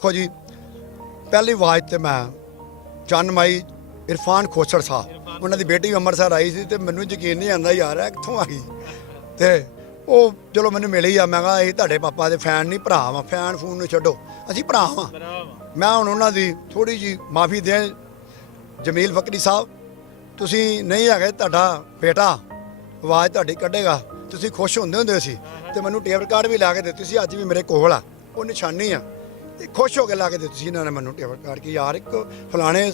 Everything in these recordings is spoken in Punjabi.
देखो जी पहली आवाज़ तो मैं चंद मई इरफान खोसड़ साहब उन्होंने बेटी ਅੰਮ੍ਰਿਤਸਰ आई सी, तो मैनू यकीन नहीं आता यार है कितों आ गई। तो वो चलो मैंने मिली आ, मैं कहा ਅਸੀਂ ਤੁਹਾਡੇ ਪਾਪਾ ਦੇ ਫੈਨ ਨਹੀਂ ਭਰਾ ਵਾਂ, ਫੈਨ ਫੂਨ ਨੂੰ ਛੱਡੋ, ਅਸੀਂ ਭਰਾ ਵਾਂ। ਮੈਂ ਹੁਣ ਉਹਨਾਂ ਦੀ ਥੋੜੀ ਜੀ ਮਾਫੀ ਦੇ ਜਮੀਲ ਫਕਰੀ ਸਾਹਿਬ, ਤੁਸੀਂ ਨਹੀਂ ਹੈਗੇ, ਤੁਹਾਡਾ ਬੇਟਾ ਆਵਾਜ਼ ਤੁਹਾਡੀ ਕੱਢੇਗਾ, ਤੁਸੀਂ ਖੁਸ਼ ਹੁੰਦੇ ਸੀ ਤੇ ਮੈਨੂੰ ਟੇਪ ਰਿਕਾਰਡ ਵੀ ਲਾ ਕੇ ਦਿੱਤੀ ਸੀ, ਅੱਜ ਵੀ ਮੇਰੇ ਕੋਲ ਆ ਉਹ ਨਿਸ਼ਾਨੀ ਆ, ਤੇ ਖੁਸ਼ ਹੋ ਕੇ ਲਾ ਕੇ ਦਿੱਤੀ ਸੀ ਇਹਨਾਂ ਨੇ ਮੈਨੂੰ ਟੇਪ ਰਿਕਾਰਡ ਕਿ ਯਾਰ ਇੱਕ ਫਲਾਣੇ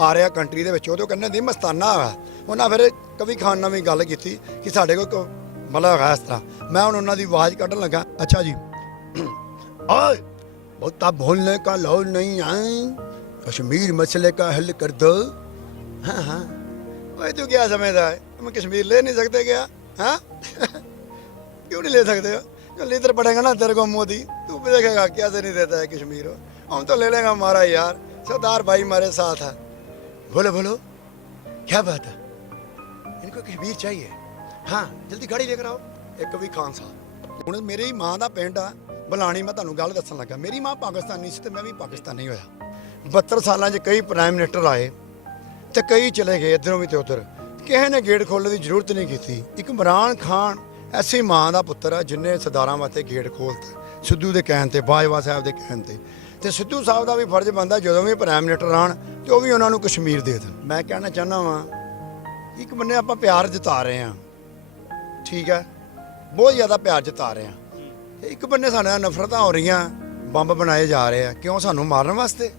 ਆ ਰਿਹਾ ਕੰਟਰੀ ਦੇ ਵਿੱਚ, ਉਹਦੇ ਕਹਿੰਦੇ ਦੀ ਮਸਤਾਨਾ ਹੈਗਾ। ਉਹਨਾਂ ਫਿਰ ਕਵੀ ਖਾਨ ਨਾਲ ਵੀ ਗੱਲ ਕੀਤੀ ਕਿ ਸਾਡੇ ਕੋਲ ਮਤਲਬ ਹੈਗਾ ਇਸ ਤਰ੍ਹਾਂ। ਮੈਂ ਹੁਣ ਉਹਨਾਂ ਦੀ ਆਵਾਜ਼ ਕੱਢਣ ਲੱਗਾ। ਅੱਛਾ ਜੀ, ਓਏ ਬਹੁਤਾ ਬੋਲਨੇ ਕਾ ਲੋੜ ਨਹੀਂ ਹੈ, कश्मीर मसले का हल कर दो। हाँ हाँ, भाई तू क्या समझता है, हम कश्मीर ले नहीं सकते क्या? हाँ क्यों नहीं ले सकते हो? जो लीडर पड़ेगा ना तेरे को मोदी, तू भी देखेगा क्या से नहीं देता है कश्मीर। हम तो ले लेंगे हमारा यार, सरदार भाई हमारे साथ है। बोलो बोलो क्या बात है, इनको कश्मीर चाहिए? हाँ जल्दी गाड़ी लेकर आओ। एक कभी खान साहब ਹੁਣ ਮੇਰੀ ਮਾਂ ਦਾ ਪਿੰਡ ਆ ਬਲਾਣੀ, ਮੈਂ ਤੁਹਾਨੂੰ ਗੱਲ ਦੱਸਣ ਲੱਗਾ। ਮੇਰੀ ਮਾਂ ਪਾਕਿਸਤਾਨੀ ਸੀ ਤੇ ਮੈਂ ਵੀ ਪਾਕਿਸਤਾਨੀ ਹੋਇਆ। 72 ਸਾਲਾਂ 'ਚ ਕਈ ਪ੍ਰਾਈਮ ਮਿਨਿਸਟਰ ਆਏ ਤੇ ਕਈ ਚਲੇ ਗਏ ਇੱਧਰੋਂ ਵੀ ਤੇ ਉੱਧਰ, ਕਿਸੇ ਨੇ ਗੇਟ ਖੋਲ੍ਹਣ ਦੀ ਜ਼ਰੂਰਤ ਨਹੀਂ ਕੀਤੀ। ਇੱਕ ਇਮਰਾਨ ਖਾਨ ਐਸੀ ਮਾਂ ਦਾ ਪੁੱਤਰ ਆ ਜਿਹਨੇ ਸਰਦਾਰਾਂ ਵਾਸਤੇ ਗੇਟ ਖੋਲ੍ਹਤਾ, ਸਿੱਧੂ ਦੇ ਕਹਿਣ ਤੇ, ਬਾਜਵਾ ਸਾਹਿਬ ਦੇ ਕਹਿਣ ਤੇ। ਤੇ ਸਿੱਧੂ ਸਾਹਿਬ ਦਾ ਵੀ ਫਰਜ਼ ਬਣਦਾ ਜਦੋਂ ਵੀ ਪ੍ਰਾਈਮ ਮਿਨਿਸਟਰ ਆਉਣ ਤੇ ਉਹ ਵੀ ਉਹਨਾਂ ਨੂੰ ਕਸ਼ਮੀਰ ਦੇ ਦੇਣ। ਮੈਂ ਕਹਿਣਾ ਚਾਹੁੰਦਾ ਵਾਂ, ਇੱਕ ਬੰਨੇ ਆਪਾਂ ਪਿਆਰ ਜਤਾ ਰਹੇ ਹਾਂ, ਠੀਕ ਹੈ, ਬਹੁਤ ਜ਼ਿਆਦਾ ਪਿਆਰ ਜਤਾ ਰਹੇ ਹਾਂ, ਇੱਕ ਬੰਨੇ ਸਾਡੇ ਨਾਲ ਨਫ਼ਰਤਾਂ ਹੋ ਰਹੀਆਂ, ਬੰਬ ਬਣਾਏ ਜਾ ਰਹੇ ਆ। ਕਿਉਂ? ਸਾਨੂੰ ਮਾਰਨ ਵਾਸਤੇ?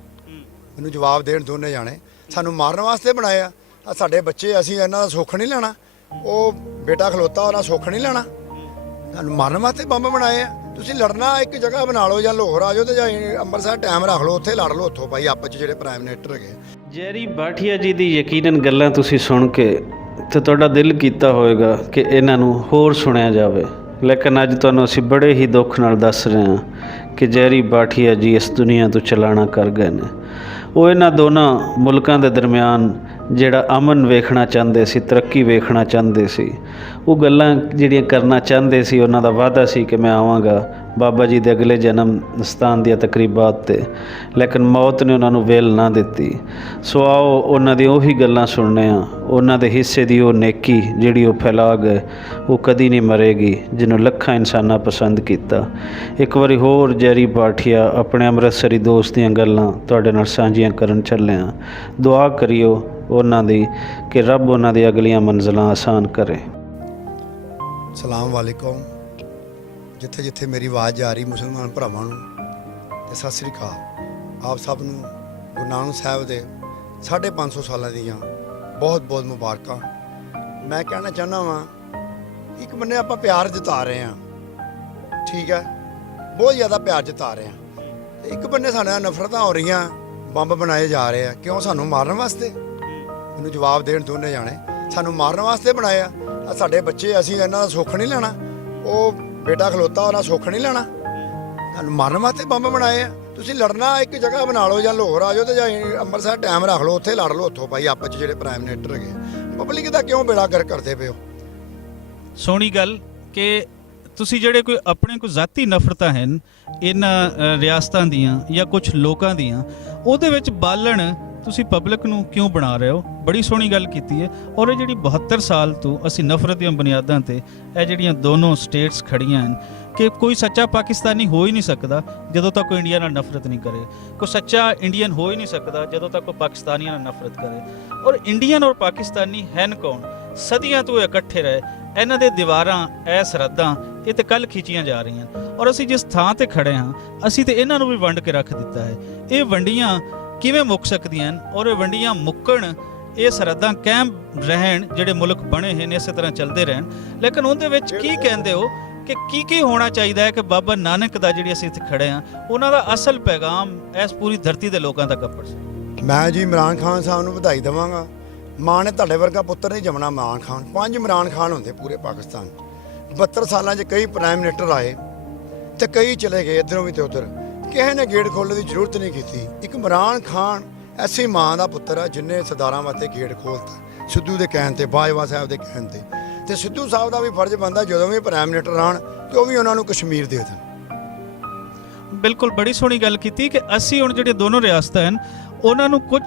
ਮੈਨੂੰ ਜਵਾਬ ਦੇਣ ਦੋਨੇ ਜਾਣੇ। ਸਾਨੂੰ ਮਾਰਨ ਵਾਸਤੇ ਬਣਾਏ ਆ? ਸਾਡੇ ਬੱਚੇ, ਅਸੀਂ ਇਹਨਾਂ ਦਾ ਸੁੱਖ ਨਹੀਂ ਲੈਣਾ? ਉਹ ਬੇਟਾ ਖਲੋਤਾ ਉਹਨਾਂ ਸੁੱਖ ਨਹੀਂ ਲੈਣਾ? ਸਾਨੂੰ ਮਾਰਨ ਵਾਸਤੇ ਬੰਬ ਬਣਾਏ ਆ? ਤੁਸੀਂ ਲੜਨਾ ਇੱਕ ਜਗ੍ਹਾ ਬਣਾ ਲਓ, ਜਾਂ ਲਾਹੌਰ ਆ ਜਾਓ ਤੇ ਜਾਂ ਅੰਮ੍ਰਿਤਸਰ ਟਾਈਮ ਰੱਖ ਲਓ, ਉੱਥੇ ਲੜ ਲਓ, ਉੱਥੋਂ ਭਾਈ ਆਪਸ 'ਚ ਜਿਹੜੇ ਪ੍ਰਾਈਮ ਮਿਨਿਸਟਰ ਹੈਗੇ। ਜੈਰੀ ਬਾਠੀਆ ਜੀ ਦੀ ਯਕੀਨਨ ਗੱਲਾਂ ਤੁਸੀਂ ਸੁਣ ਕੇ ਤੇ ਤੁਹਾਡਾ ਦਿਲ ਕੀਤਾ ਹੋਵੇਗਾ ਕਿ ਇਹਨਾਂ ਨੂੰ ਹੋਰ ਸੁਣਿਆ ਜਾਵੇ, ਲੇਕਿਨ ਅੱਜ ਤੁਹਾਨੂੰ ਅਸੀਂ ਬੜੇ ਹੀ ਦੁੱਖ ਨਾਲ ਦੱਸ ਰਹੇ ਹਾਂ ਕਿ ਜੈਰੀ ਬਾਠੀਆ ਜੀ ਇਸ ਦੁਨੀਆ ਤੋਂ ਚਲਾਣਾ ਕਰ ਗਏ ਨੇ। ਉਹ ਇਹਨਾਂ ਦੋਨਾਂ ਮੁਲਕਾਂ ਦੇ ਦਰਮਿਆਨ ਜਿਹੜਾ ਅਮਨ ਵੇਖਣਾ ਚਾਹੁੰਦੇ ਸੀ, ਤਰੱਕੀ ਵੇਖਣਾ ਚਾਹੁੰਦੇ ਸੀ, ਉਹ ਗੱਲਾਂ ਜਿਹੜੀਆਂ ਕਰਨਾ ਚਾਹੁੰਦੇ ਸੀ, ਉਹਨਾਂ ਦਾ ਵਾਅਦਾ ਸੀ ਕਿ ਮੈਂ ਆਵਾਂਗਾ ਬਾਬਾ ਜੀ ਦੇ ਅਗਲੇ ਜਨਮ ਸਥਾਨ ਦੀਆਂ ਤਕਰੀਬਾਤ 'ਤੇ, ਲੇਕਿਨ ਮੌਤ ਨੇ ਉਹਨਾਂ ਨੂੰ ਵੇਲ ਨਾ ਦਿੱਤੀ। ਸੋ ਆਓ ਉਹਨਾਂ ਦੀ ਉਹੀ ਗੱਲਾਂ ਸੁਣਨੇ ਆ। ਉਹਨਾਂ ਦੇ ਹਿੱਸੇ ਦੀ ਉਹ ਨੇਕੀ ਜਿਹੜੀ ਉਹ ਫੈਲਾ ਗਏ, ਉਹ ਕਦੀ ਨਹੀਂ ਮਰੇਗੀ, ਜਿਹਨੂੰ ਲੱਖਾਂ ਇਨਸਾਨਾਂ ਪਸੰਦ ਕੀਤਾ। ਇੱਕ ਵਾਰੀ ਹੋਰ ਜੈਰੀ ਬਾਠੀਆ ਆਪਣੇ ਅੰਮ੍ਰਿਤਸਰੀ ਦੋਸਤ ਦੀਆਂ ਗੱਲਾਂ ਤੁਹਾਡੇ ਨਾਲ ਸਾਂਝੀਆਂ ਕਰਨ ਚੱਲੇ ਹਾਂ। ਦੁਆ ਕਰਿਓ ਉਹਨਾਂ ਦੀ ਕਿ ਰੱਬ ਉਹਨਾਂ ਦੀ ਅਗਲੀਆਂ ਮੰਜ਼ਿਲਾਂ ਆਸਾਨ ਕਰੇ। ਸਲਾਮ ਵਾਲੇਕੁਮ। ਜਿੱਥੇ ਜਿੱਥੇ ਮੇਰੀ ਆਵਾਜ਼ ਜਾ ਰਹੀ ਮੁਸਲਮਾਨ ਭਰਾਵਾਂ ਨੂੰ ਤੇ ਸਤਿ ਸ੍ਰੀ ਅਕਾਲ। ਆਪ ਸਭ ਨੂੰ ਗੁਰੂ ਨਾਨਕ ਸਾਹਿਬ ਦੇ 550 ਸਾਲਾਂ ਦੀਆਂ ਬਹੁਤ ਬਹੁਤ ਮੁਬਾਰਕਾਂ। ਮੈਂ ਕਹਿਣਾ ਚਾਹੁੰਦਾ ਵਾਂ, ਇੱਕ ਬੰਨੇ ਆਪਾਂ ਪਿਆਰ ਜਤਾ ਰਹੇ ਹਾਂ, ਠੀਕ ਹੈ, ਬਹੁਤ ਜ਼ਿਆਦਾ ਪਿਆਰ ਜਤਾ ਰਹੇ ਹਾਂ, ਤੇ ਇੱਕ ਬੰਨੇ ਸਾਡੇ ਨਾਲ ਨਫ਼ਰਤਾਂ ਹੋ ਰਹੀਆਂ, ਬੰਬ ਬਣਾਏ ਜਾ ਰਹੇ ਆ। ਕਿਉਂ? ਸਾਨੂੰ ਮਾਰਨ ਵਾਸਤੇ? ਮੈਨੂੰ ਜਵਾਬ ਦੇਣ ਦੋਨੇ ਜਾਣੇ। ਸਾਨੂੰ ਮਾਰਨ ਵਾਸਤੇ ਬਣਾਏ ਆ? ਸਾਡੇ ਬੱਚੇ, ਅਸੀਂ ਇਹਨਾਂ ਦਾ ਸੁੱਖ ਨਹੀਂ ਲੈਣਾ? ਉਹ ਬੇਟਾ ਖਲੋਤਾ ਉਹਨਾਂ ਸੁੱਖ ਨਹੀਂ ਲੈਣਾ? ਸਾਨੂੰ ਮਾਰਨ ਵਾਸਤੇ ਬੰਬ ਬਣਾਏ ਆ? ਤੁਸੀਂ ਲੜਨਾ ਇੱਕ ਜਗ੍ਹਾ ਬਣਾ ਲਓ, ਜਾਂ ਲਾਹੌਰ ਆ ਜਾਓ ਤੇ ਜਾਂ ਅੰਮ੍ਰਿਤਸਰ ਟਾਈਮ ਰੱਖ ਲਓ, ਉੱਥੇ ਲੜ ਲਓ, ਉੱਥੋਂ ਭਾਈ ਆਪਸ 'ਚ ਜਿਹੜੇ ਪ੍ਰਾਈਮ ਮਿਨਿਸਟਰ ਹੈਗੇ। ਪਬਲਿਕ ਦਾ ਕਿਉਂ ਬੇੜਾ ਗਰਕ ਕਰਦੇ ਪਏ ਹੋ? ਸੋਹਣੀ ਗੱਲ ਕਿ ਤੁਸੀਂ ਜਿਹੜੇ ਕੋਈ ਆਪਣੇ ਕੋਈ ਜ਼ਾਤੀ ਨਫ਼ਰਤਾਂ ਹਨ ਇਹਨਾਂ ਰਿਆਸਤਾਂ ਦੀਆਂ ਜਾਂ ਕੁਝ ਲੋਕਾਂ ਦੀਆਂ, ਉਹਦੇ ਵਿੱਚ ਬਾਲਣ ਤੁਸੀਂ ਪਬਲਿਕ ਨੂੰ ਕਿਉਂ ਬਣਾ ਰਹੇ ਹੋ? ਬੜੀ ਸੋਹਣੀ ਗੱਲ ਕੀਤੀ ਹੈ। ਔਰ ਇਹ ਜਿਹੜੀ 72 ਸਾਲ ਤੋਂ ਅਸੀਂ ਨਫ਼ਰਤ ਦੀਆਂ ਬੁਨਿਆਦਾਂ 'ਤੇ ਇਹ ਜਿਹੜੀਆਂ ਦੋਨੋਂ ਸਟੇਟਸ ਖੜੀਆਂ ਹਨ ਕਿ ਕੋਈ ਸੱਚਾ ਪਾਕਿਸਤਾਨੀ ਹੋ ਹੀ ਨਹੀਂ ਸਕਦਾ ਜਦੋਂ ਤੱਕ ਕੋਈ ਇੰਡੀਆ ਨਾਲ ਨਫ਼ਰਤ ਨਹੀਂ ਕਰੇ, ਕੋਈ ਸੱਚਾ ਇੰਡੀਅਨ ਹੋ ਹੀ ਨਹੀਂ ਸਕਦਾ ਜਦੋਂ ਤੱਕ ਕੋਈ ਪਾਕਿਸਤਾਨੀਆਂ ਨਾਲ ਨਫ਼ਰਤ ਕਰੇ। ਔਰ ਇੰਡੀਅਨ ਔਰ ਪਾਕਿਸਤਾਨੀ ਹਨ ਕੌਣ? ਸਦੀਆਂ ਤੋਂ ਇਕੱਠੇ ਰਹੇ, ਇਹਨਾਂ ਦੇ ਦੀਵਾਰਾਂ, ਇਹ ਸਰਹੱਦਾਂ, ਇਹ ਤਾਂ ਕੱਲ੍ਹ ਖਿੱਚੀਆਂ ਜਾ ਰਹੀਆਂ। ਔਰ ਅਸੀਂ ਜਿਸ ਥਾਂ 'ਤੇ ਖੜ੍ਹੇ ਹਾਂ, ਅਸੀਂ ਤਾਂ ਇਹਨਾਂ ਨੂੰ ਵੀ ਵੰਡ ਕੇ ਰੱਖ ਦਿੱਤਾ ਹੈ। ਇਹ ਵੰਡੀਆਂ ਕਿਵੇਂ ਮੁੱਕ ਸਕਦੀਆਂ ਹਨ? ਔਰ ਇਹ ਵੰਡੀਆਂ ਮੁੱਕਣ, ਇਹ ਸਰਹੱਦਾਂ ਕਾਇਮ ਰਹਿਣ, ਜਿਹੜੇ ਮੁਲਕ ਬਣੇ ਹਨ ਇਸੇ ਤਰ੍ਹਾਂ ਚੱਲਦੇ ਰਹਿਣ। ਲੇਕਿਨ ਉਹਦੇ ਵਿੱਚ ਕੀ ਕਹਿੰਦੇ ਹੋ ਕਿ ਕੀ ਹੋਣਾ ਚਾਹੀਦਾ ਹੈ ਕਿ ਬਾਬਾ ਨਾਨਕ ਦਾ ਜਿਹੜੀ ਅਸੀਂ ਇੱਥੇ ਖੜ੍ਹੇ ਹਾਂ, ਉਹਨਾਂ ਦਾ ਅਸਲ ਪੈਗਾਮ ਇਸ ਪੂਰੀ ਧਰਤੀ ਦੇ ਲੋਕਾਂ ਤੱਕ ਪਹੁੰਚੇ? ਮੈਂ ਜੀ ਇਮਰਾਨ ਖਾਨ ਸਾਹਿਬ ਨੂੰ ਵਧਾਈ ਦੇਵਾਂਗਾ। ਮਾਂ ਨੇ ਤੁਹਾਡੇ ਵਰਗਾ ਪੁੱਤਰ ਨਹੀਂ ਜੰਮਣਾ। ਇਮਰਾਨ ਖਾਨ, 5 ਇਮਰਾਨ ਖਾਨ ਹੁੰਦੇ ਪੂਰੇ ਪਾਕਿਸਤਾਨ। 72 ਸਾਲਾਂ 'ਚ ਕਈ ਪ੍ਰਾਈਮ ਮਿਨਿਸਟਰ ਆਏ ਤੇ ਕਈ ਚਲੇ ਗਏ ਇੱਧਰੋਂ ਵੀ ਤੇ ਉੱਧਰ, ਕਿਸੇ ਨੇ ਗੇਟ ਖੋਲ੍ਹਣ ਦੀ ਜ਼ਰੂਰਤ ਨਹੀਂ ਕੀਤੀ। ਇੱਕ ਇਮਰਾਨ ਖਾਨ ਐਸੀ ਮਾਂ ਦਾ ਪੁੱਤਰ ਆ ਜਿਹਨੇ ਸਰਦਾਰਾਂ ਵਾਸਤੇ ਗੇਟ ਖੋਲ੍ਹਤਾ, ਸਿੱਧੂ ਦੇ ਕਹਿਣ ਤੇ, ਬਾਜਵਾ ਸਾਹਿਬ ਦੇ ਕਹਿਣ ਤੇ। ਤੇ ਸਿੱਧੂ ਸਾਹਿਬ ਦਾ ਵੀ ਫਰਜ਼ ਬਣਦਾ ਜਦੋਂ ਵੀ ਪ੍ਰਾਈਮ ਮਿਨਿਸਟਰ ਆਉਣ ਤੇ ਉਹ ਵੀ ਉਹਨਾਂ ਨੂੰ ਕਸ਼ਮੀਰ ਦੇ ਦੇਣ। ਬਿਲਕੁਲ ਬੜੀ ਸੋਹਣੀ ਗੱਲ ਕੀਤੀ ਕਿ ਅਸੀਂ ਹੁਣ ਜਿਹੜੀਆਂ ਦੋਨੋਂ ਰਿਆਸਤਾਂ ਹਨ ਉਹਨਾਂ ਨੂੰ ਕੁਝ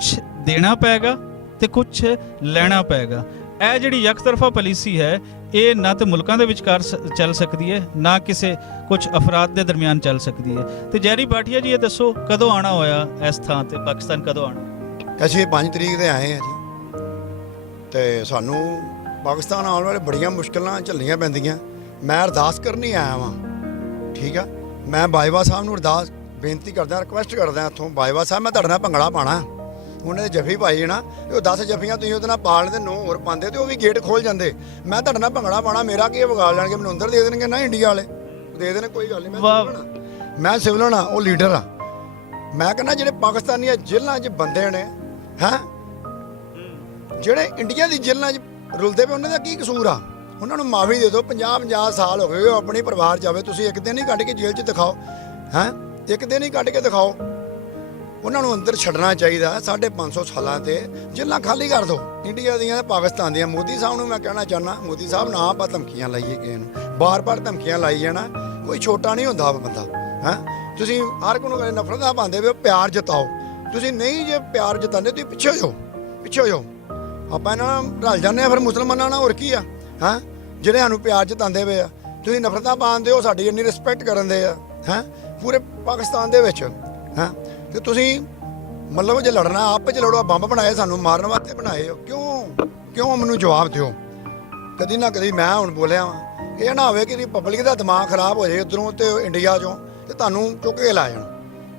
ਦੇਣਾ ਪਏਗਾ ਤੇ ਕੁਝ ਲੈਣਾ ਪਏਗਾ। ਇਹ ਜਿਹੜੀ ਯਕਤਰਫਾ ਪਾਲਿਸੀ ਹੈ ਇਹ ਨਾ ਤੇ ਮੁਲਕਾਂ ਦੇ ਵਿਚਕਾਰ ਚੱਲ ਸਕਦੀ ਹੈ, ਨਾ ਕਿਸੇ ਕੁਝ ਅਫਰਾਦ ਦੇ ਦਰਮਿਆਨ ਚੱਲ ਸਕਦੀ ਹੈ। ਤੇ ਜੈਰੀ ਬਾਠੀਆ ਜੀ ਇਹ ਦੱਸੋ ਕਦੋਂ ਆਣਾ ਹੋਇਆ ਇਸ ਥਾਂ ਤੇ, ਪਾਕਿਸਤਾਨ ਕਦੋਂ ਆਣਾ? ਅਸੀਂ 5 ਤਰੀਕ ਦੇ ਆਏ ਹਾਂ ਜੀ, ਤੇ ਸਾਨੂੰ ਪਾਕਿਸਤਾਨ ਆਉਣ ਵਾਲੇ ਬੜੀਆਂ ਮੁਸ਼ਕਲਾਂ ਝੱਲਣੀਆਂ ਪੈਂਦੀਆਂ। ਮੈਂ ਅਰਦਾਸ ਕਰਨੀ ਆਇਆ ਵਾਂ, ਠੀਕ ਆ। ਮੈਂ ਬਾਜਵਾ ਸਾਹਿਬ ਨੂੰ ਅਰਦਾਸ ਬੇਨਤੀ ਕਰਦਾ, ਰਿਕੁਐਸਟ ਕਰਦਾ ਇੱਥੋਂ, ਬਾਜਵਾ ਸਾਹਿਬ ਮੈਂ ਤੁਹਾਡੇ ਨਾਲ ਭੰਗੜਾ ਪਾਣਾ। ਉਹਨੇ ਜੱਫੀ ਪਾਈ ਨਾ, ਉਹ 10 ਜੱਫੀਆਂ ਤੁਸੀਂ ਉਹਦੇ ਨਾਲ ਪਾ ਲੈਂਦੇ, 9 ਹੋਰ ਪਾਉਂਦੇ ਤੇ ਉਹ ਵੀ ਗੇਟ ਖੋਲ ਜਾਂਦੇ। ਮੈਂ ਤੁਹਾਡੇ ਨਾਲ ਭੰਗੜਾ ਪਾਣਾ, ਮੇਰਾ ਕੀ ਵਿਗਾੜ ਲੈਣਗੇ, ਮੈਨੂੰ ਅੰਦਰ ਦੇ ਦੇਣਗੇ ਨਾ, ਇੰਡੀਆ ਵਾਲੇ ਦੇ ਦੇਣ, ਕੋਈ ਗੱਲ ਨਹੀਂ। ਮੈਂ ਸਿਵਲਨ ਆ, ਉਹ ਲੀਡਰ ਆ। ਮੈਂ ਕਹਿੰਦਾ ਜਿਹੜੇ ਪਾਕਿਸਤਾਨੀ ਜੇਲ੍ਹਾਂ 'ਚ ਬੰਦੇ ਨੇ, ਹੈਂ, ਜਿਹੜੇ ਇੰਡੀਆ ਦੀ ਜੇਲ੍ਹਾਂ 'ਚ ਰੁਲਦੇ ਪਏ, ਉਹਨਾਂ ਦਾ ਕੀ ਕਸੂਰ ਆ? ਉਹਨਾਂ ਨੂੰ ਮਾਫੀ ਦੇ ਦਿਓ। 50 ਸਾਲ ਹੋ ਗਏ, ਉਹ ਆਪਣੇ ਪਰਿਵਾਰ ਜਾਵੇ। ਤੁਸੀਂ ਇੱਕ ਦਿਨ ਹੀ ਕੱਢ ਕੇ ਜੇਲ੍ਹ 'ਚ ਦਿਖਾਓ, ਹੈਂ, ਇੱਕ ਦਿਨ ਹੀ ਕੱਢ ਕੇ ਦਿਖਾਓ। ਉਹਨਾਂ ਨੂੰ ਅੰਦਰ ਛੱਡਣਾ ਚਾਹੀਦਾ। 550 ਸਾਲਾਂ ਤੇ ਜੇਲ੍ਹਾਂ ਖਾਲੀ ਕਰ ਦਿਓ, ਇੰਡੀਆ ਦੀਆਂ ਤੇ ਪਾਕਿਸਤਾਨ ਦੀਆਂ। ਮੋਦੀ ਸਾਹਿਬ ਨੂੰ ਮੈਂ ਕਹਿਣਾ ਚਾਹੁੰਦਾ, ਮੋਦੀ ਸਾਹਿਬ ਨਾ ਆਪਾਂ ਧਮਕੀਆਂ ਲਾਈਏ ਕਿਸੇ ਨੂੰ, ਬਾਰ-ਬਾਰ ਧਮਕੀਆਂ ਲਾਈ ਜਾਣਾ, ਕੋਈ ਛੋਟਾ ਨਹੀਂ ਹੁੰਦਾ ਬੰਦਾ, ਹੈਂ। ਤੁਸੀਂ ਹਰ ਕੋਈ ਨੂੰ ਕਦੇ ਨਫ਼ਰਤਾਂ ਪਾਉਂਦੇ ਹੋ, ਪਿਆਰ ਜਤਾਓ। ਤੁਸੀਂ ਨਹੀਂ ਜੇ ਪਿਆਰ ਜਤਾਉਂਦੇ ਤੁਸੀਂ ਪਿੱਛੇ ਹੋ ਜਾਓ, ਪਿੱਛੇ ਹੋ ਜਾਓ। ਆਪਾਂ ਇਹਨਾਂ ਨਾਲ ਰਲ ਜਾਂਦੇ ਆ ਫਿਰ ਮੁਸਲਮਾਨਾਂ ਨਾਲ, ਹੋਰ ਕੀ ਆ, ਹੈਂ। ਜਿਹੜੇ ਸਾਨੂੰ ਪਿਆਰ ਜਤਾਉਂਦੇ ਪਏ ਆ, ਤੁਸੀਂ ਨਫ਼ਰਤਾਂ ਪਾਉਂਦੇ ਹੋ, ਸਾਡੀ ਇੰਨੀ ਰਿਸਪੈਕਟ ਕਰਨ ਦੇ ਆ, ਹੈਂ, ਪੂਰੇ ਪਾਕਿਸਤਾਨ ਦੇ ਵਿੱਚ, ਹੈਂ। ਤੇ ਤੁਸੀਂ ਮਤਲਬ ਜੇ ਲੜਨਾ ਆਪ 'ਚ ਲੜੋ। ਬੰਬ ਬਣਾਏ ਸਾਨੂੰ ਮਾਰਨ ਵਾਸਤੇ ਬਣਾਏ ਹੋ, ਕਿਉਂ ਮੈਨੂੰ ਜਵਾਬ ਦਿਓ। ਕਦੀ ਨਾ ਕਦੀ ਮੈਂ ਹੁਣ ਬੋਲਿਆ ਵਾਂ, ਇਹ ਨਾ ਹੋਵੇ ਕਿ ਪਬਲਿਕ ਦਾ ਦਿਮਾਗ ਖਰਾਬ ਹੋ ਜਾਏ ਉੱਧਰੋਂ ਤੇ ਇੰਡੀਆ 'ਚੋਂ, ਤੇ ਤੁਹਾਨੂੰ ਚੁੱਕ ਕੇ ਲਾ ਜਾਣ।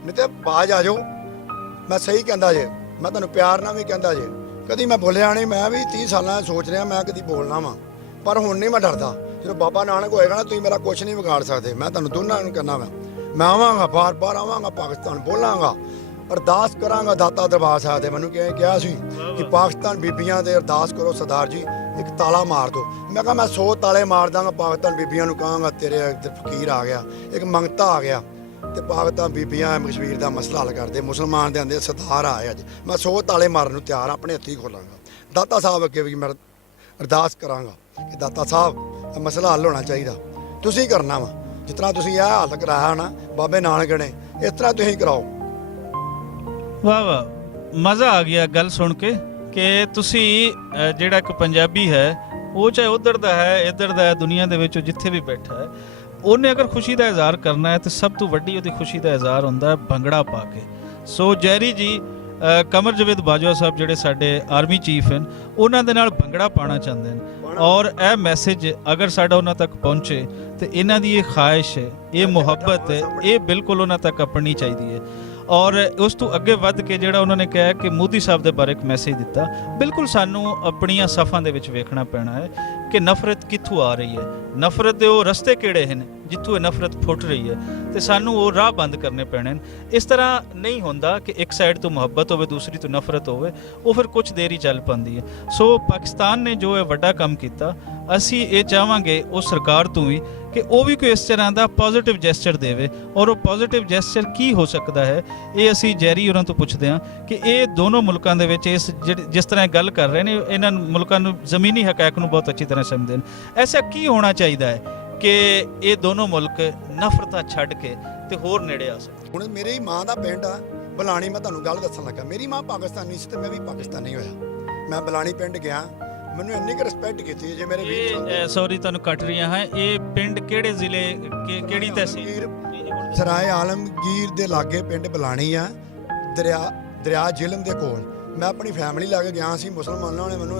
ਨਹੀਂ ਤੇ ਬਾਜ ਆ ਜਾਓ। ਮੈਂ ਸਹੀ ਕਹਿੰਦਾ ਜੇ, ਮੈਂ ਤੁਹਾਨੂੰ ਪਿਆਰ ਨਾਲ ਵੀ ਕਹਿੰਦਾ ਜੇ, ਕਦੀ ਮੈਂ ਬੋਲਿਆ ਨਹੀਂ। ਮੈਂ ਵੀ 30 ਸਾਲਾਂ ਸੋਚ ਰਿਹਾ ਮੈਂ ਕਦੀ ਬੋਲਣਾ ਵਾਂ, ਪਰ ਹੁਣ ਨਹੀਂ ਮੈਂ ਡਰਦਾ। ਜਦੋਂ ਬਾਬਾ ਨਾਨਕ ਹੋਏਗਾ ਨਾ, ਤੁਸੀਂ ਮੇਰਾ ਕੁਛ ਨਹੀਂ ਵਿਗਾੜ ਸਕਦੇ। ਮੈਂ ਤੁਹਾਨੂੰ ਦੋਨਾਂ ਨੂੰ ਕਹਿੰਦਾ ਮੈਂ ਆਵਾਂਗਾ, ਬਾਰ-ਬਾਰ ਆਵਾਂਗਾ ਪਾਕਿਸਤਾਨ, ਬੋਲਾਂਗਾ, ਅਰਦਾਸ ਕਰਾਂਗਾ ਦਾਤਾ ਦਰਬਾਰ ਸਾਹਿਬ ਦੇ। ਮੈਨੂੰ ਕਿਹਾ ਸੀ ਕਿ ਪਾਕਿਸਤਾਨ ਬੀਬੀਆਂ ਦੇ ਅਰਦਾਸ ਕਰੋ ਸਰਦਾਰ ਜੀ, ਇੱਕ ਤਾਲਾ ਮਾਰ ਦਿਓ। ਮੈਂ ਕਿਹਾ ਮੈਂ 100 ਤਾਲੇ ਮਾਰ ਦਾਂਗਾ। ਪਾਕਿਸਤਾਨ ਬੀਬੀਆਂ ਨੂੰ ਕਹਾਂਗਾ ਤੇਰੇ ਫਕੀਰ ਆ ਗਿਆ, ਇੱਕ ਮੰਗਤਾ ਆ ਗਿਆ, ਤੇ ਪਾਕਿਸਤਾਨ ਬੀਬੀਆਂ ਕਸ਼ਮੀਰ ਦਾ ਮਸਲਾ ਹੱਲ ਕਰਦੇ। ਮੁਸਲਮਾਨ ਦੇ ਆਂਦੇ ਸਰਦਾਰ ਆਏ ਅੱਜ, ਮੈਂ 100 ਤਾਲੇ ਮਾਰਨ ਨੂੰ ਤਿਆਰ, ਆਪਣੇ ਹੱਥੀਂ ਖੋਲਾਂਗਾ। ਦਾਤਾ ਸਾਹਿਬ ਅੱਗੇ ਵੀ ਮੈਂ ਅਰਦਾਸ ਕਰਾਂਗਾ ਕਿ ਦਾਤਾ ਸਾਹਿਬ ਮਸਲਾ ਹੱਲ ਹੋਣਾ ਚਾਹੀਦਾ। ਤੁਸੀਂ ਕਰਨਾ ਵਾ, ਜਿਸ ਤਰ੍ਹਾਂ ਤੁਸੀਂ ਇਹ ਹੱਲ ਕਰਾਇਆ ਨਾ ਬਾਬੇ ਨਾਨਕ ਨੇ, ਇਸ ਤਰ੍ਹਾਂ ਤੁਸੀਂ ਕਰਾਓ। ਵਾਹ ਵਾਹ, ਮਜ਼ਾ ਆ ਗਿਆ ਗੱਲ ਸੁਣ ਕੇ ਕਿ ਤੁਸੀਂ ਜਿਹੜਾ ਇੱਕ ਪੰਜਾਬੀ ਹੈ, ਉਹ ਚਾਹੇ ਉੱਧਰ ਦਾ ਹੈ, ਇੱਧਰ ਦਾ ਹੈ, ਦੁਨੀਆ ਦੇ ਵਿੱਚ ਜਿੱਥੇ ਵੀ ਬੈਠਾ ਹੈ, ਉਹਨੇ ਅਗਰ ਖੁਸ਼ੀ ਦਾ ਇਜ਼ਹਾਰ ਕਰਨਾ ਹੈ ਤੇ ਸਭ ਤੋਂ ਵੱਡੀ ਉਹਦੀ ਖੁਸ਼ੀ ਦਾ ਇਜ਼ਹਾਰ ਹੁੰਦਾ ਹੈ ਭੰਗੜਾ ਪਾ ਕੇ। ਸੋ ਜੈਰੀ ਜੀ, ਕਮਰ ਜਵੇਦ ਬਾਜਵਾ ਸਾਹਿਬ ਜਿਹੜੇ ਸਾਡੇ ਆਰਮੀ ਚੀਫ ਹਨ, ਉਹਨਾਂ ਦੇ ਨਾਲ ਭੰਗੜਾ ਪਾਉਣਾ ਚਾਹੁੰਦੇ ਹਨ, ਔਰ ਇਹ ਮੈਸੇਜ ਅਗਰ ਸਾਡਾ ਉਹਨਾਂ ਤੱਕ ਪਹੁੰਚੇ ਤੇ ਇਹਨਾਂ ਦੀ ਇਹ ਖਾਹਿਸ਼ ਹੈ, ਇਹ ਮੁਹੱਬਤ ਹੈ, ਇਹ ਬਿਲਕੁਲ ਉਹਨਾਂ ਤੱਕ ਆਪਣੀ ਚਾਹੀਦੀ ਹੈ। ਔਰ ਉਸ ਤੋਂ ਅੱਗੇ ਵੱਧ ਕੇ ਜਿਹੜਾ ਉਹਨਾਂ ਨੇ ਕਿਹਾ ਕਿ ਮੋਦੀ ਸਾਹਿਬ ਦੇ ਬਾਰੇ ਇੱਕ ਮੈਸੇਜ ਦਿੱਤਾ, ਬਿਲਕੁਲ ਸਾਨੂੰ ਆਪਣੀਆਂ ਸਫਾਂ ਦੇ ਵਿੱਚ ਵੇਖਣਾ ਪੈਣਾ ਹੈ ਕਿ ਨਫ਼ਰਤ ਕਿੱਥੋਂ ਆ ਰਹੀ ਹੈ, ਨਫ਼ਰਤ ਦੇ ਉਹ ਰਸਤੇ ਕਿਹੜੇ ਹਨ ਜਿੱਥੋਂ ਇਹ ਨਫ਼ਰਤ ਫੁੱਟ ਰਹੀ ਹੈ, ਤੇ ਸਾਨੂੰ ਉਹ ਰਾਹ ਬੰਦ ਕਰਨੇ ਪੈਣੇ ਨੇ। ਇਸ ਤਰ੍ਹਾਂ ਨਹੀਂ ਹੁੰਦਾ ਕਿ ਇੱਕ ਸਾਈਡ ਤੋਂ ਮੁਹੱਬਤ ਹੋਵੇ, ਦੂਸਰੀ ਤੋਂ ਨਫ਼ਰਤ ਹੋਵੇ, ਉਹ ਫਿਰ ਕੁਝ ਦੇਰ ਹੀ ਚੱਲ ਪੈਂਦੀ ਹੈ। ਸੋ ਪਾਕਿਸਤਾਨ ਨੇ ਜੋ ਇਹ ਵੱਡਾ ਕੰਮ ਕੀਤਾ, ਅਸੀਂ ਇਹ ਚਾਹਾਂਗੇ ਉਸ ਸਰਕਾਰ ਤੋਂ ਵੀ ਕਿ ਉਹ ਵੀ ਕੋਈ ਇਸ ਤਰ੍ਹਾਂ ਦਾ ਪੋਜ਼ਿਟਿਵ ਜੈਸਚਰ ਦੇਵੇ। ਔਰ ਉਹ ਪੋਜ਼ਿਟਿਵ ਜੈਸਚਰ ਕੀ ਹੋ ਸਕਦਾ ਹੈ, ਇਹ ਅਸੀਂ ਜੈਰੀ ਉਹਨਾਂ ਤੋਂ ਪੁੱਛਦੇ ਹਾਂ ਕਿ ਇਹ ਦੋਨੋਂ ਮੁਲਕਾਂ ਦੇ ਵਿੱਚ ਜਿਸ ਤਰ੍ਹਾਂ ਗੱਲ ਕਰ ਰਹੇ ਨੇ, ਇਹਨਾਂ ਮੁਲਕਾਂ ਨੂੰ ਜ਼ਮੀਨੀ ਹਕਾਇਕ ਨੂੰ ਬਹੁਤ ਅੱਛੀ ਤਰ੍ਹਾਂ ਸਮਝਦੇ ਨੇ। ਐਸਾ ਕੀ ਹੋਣਾ ਚਾਹੀਦਾ ਹੈ ਕਿ ਇਹ ਦੋਨੋਂ ਮੁਲਕ ਨਫ਼ਰਤਾਂ ਛੱਡ ਕੇ ਤੇ ਹੋਰ ਨੇੜੇ ਆ ਸਕਣ? ਹੁਣ ਮੇਰੀ ਮਾਂ ਦਾ ਪਿੰਡ ਆ ਬਲਾਣੀ, ਮੈਂ ਤੁਹਾਨੂੰ ਗੱਲ ਦੱਸਣ ਲੱਗਾ। ਮੇਰੀ ਮਾਂ ਪਾਕਿਸਤਾਨੀ ਸੀ ਤੇ ਮੈਂ ਵੀ ਪਾਕਿਸਤਾਨੀ ਹੋਇਆ। ਮੈਂ ਬਲਾਣੀ ਪਿੰਡ ਗਿਆ, ਮੈਨੂੰ ਇੰਨੀ ਕੁ ਰਿਸਪੈਕਟ ਕੀਤੀ। ਜੇ ਮੇਰੇ ਵੀਰ ਸੌਰੀ ਤੁਹਾਨੂੰ ਕੱਟ ਰਹੀਆਂ ਹਾਂ, ਇਹ ਪਿੰਡ ਕਿਹੜੇ ਜ਼ਿਲ੍ਹੇ, ਕਿਹੜੀ ਤਹਿਸੀਲ? ਸਰਾਏ ਆਲਮਗੀਰ ਦੇ ਲਾਗੇ ਪਿੰਡ ਬਲਾਣੀ ਆ, ਦਰਿਆ ਜਿਲਮ ਦੇ ਕੋਲ। ਮੈਂ ਆਪਣੀ ਫੈਮਿਲੀ ਲਾ ਕੇ ਗਿਆ ਸੀ। ਮੁਸਲਮਾਨਾਂ ਨੇ ਮੈਨੂੰ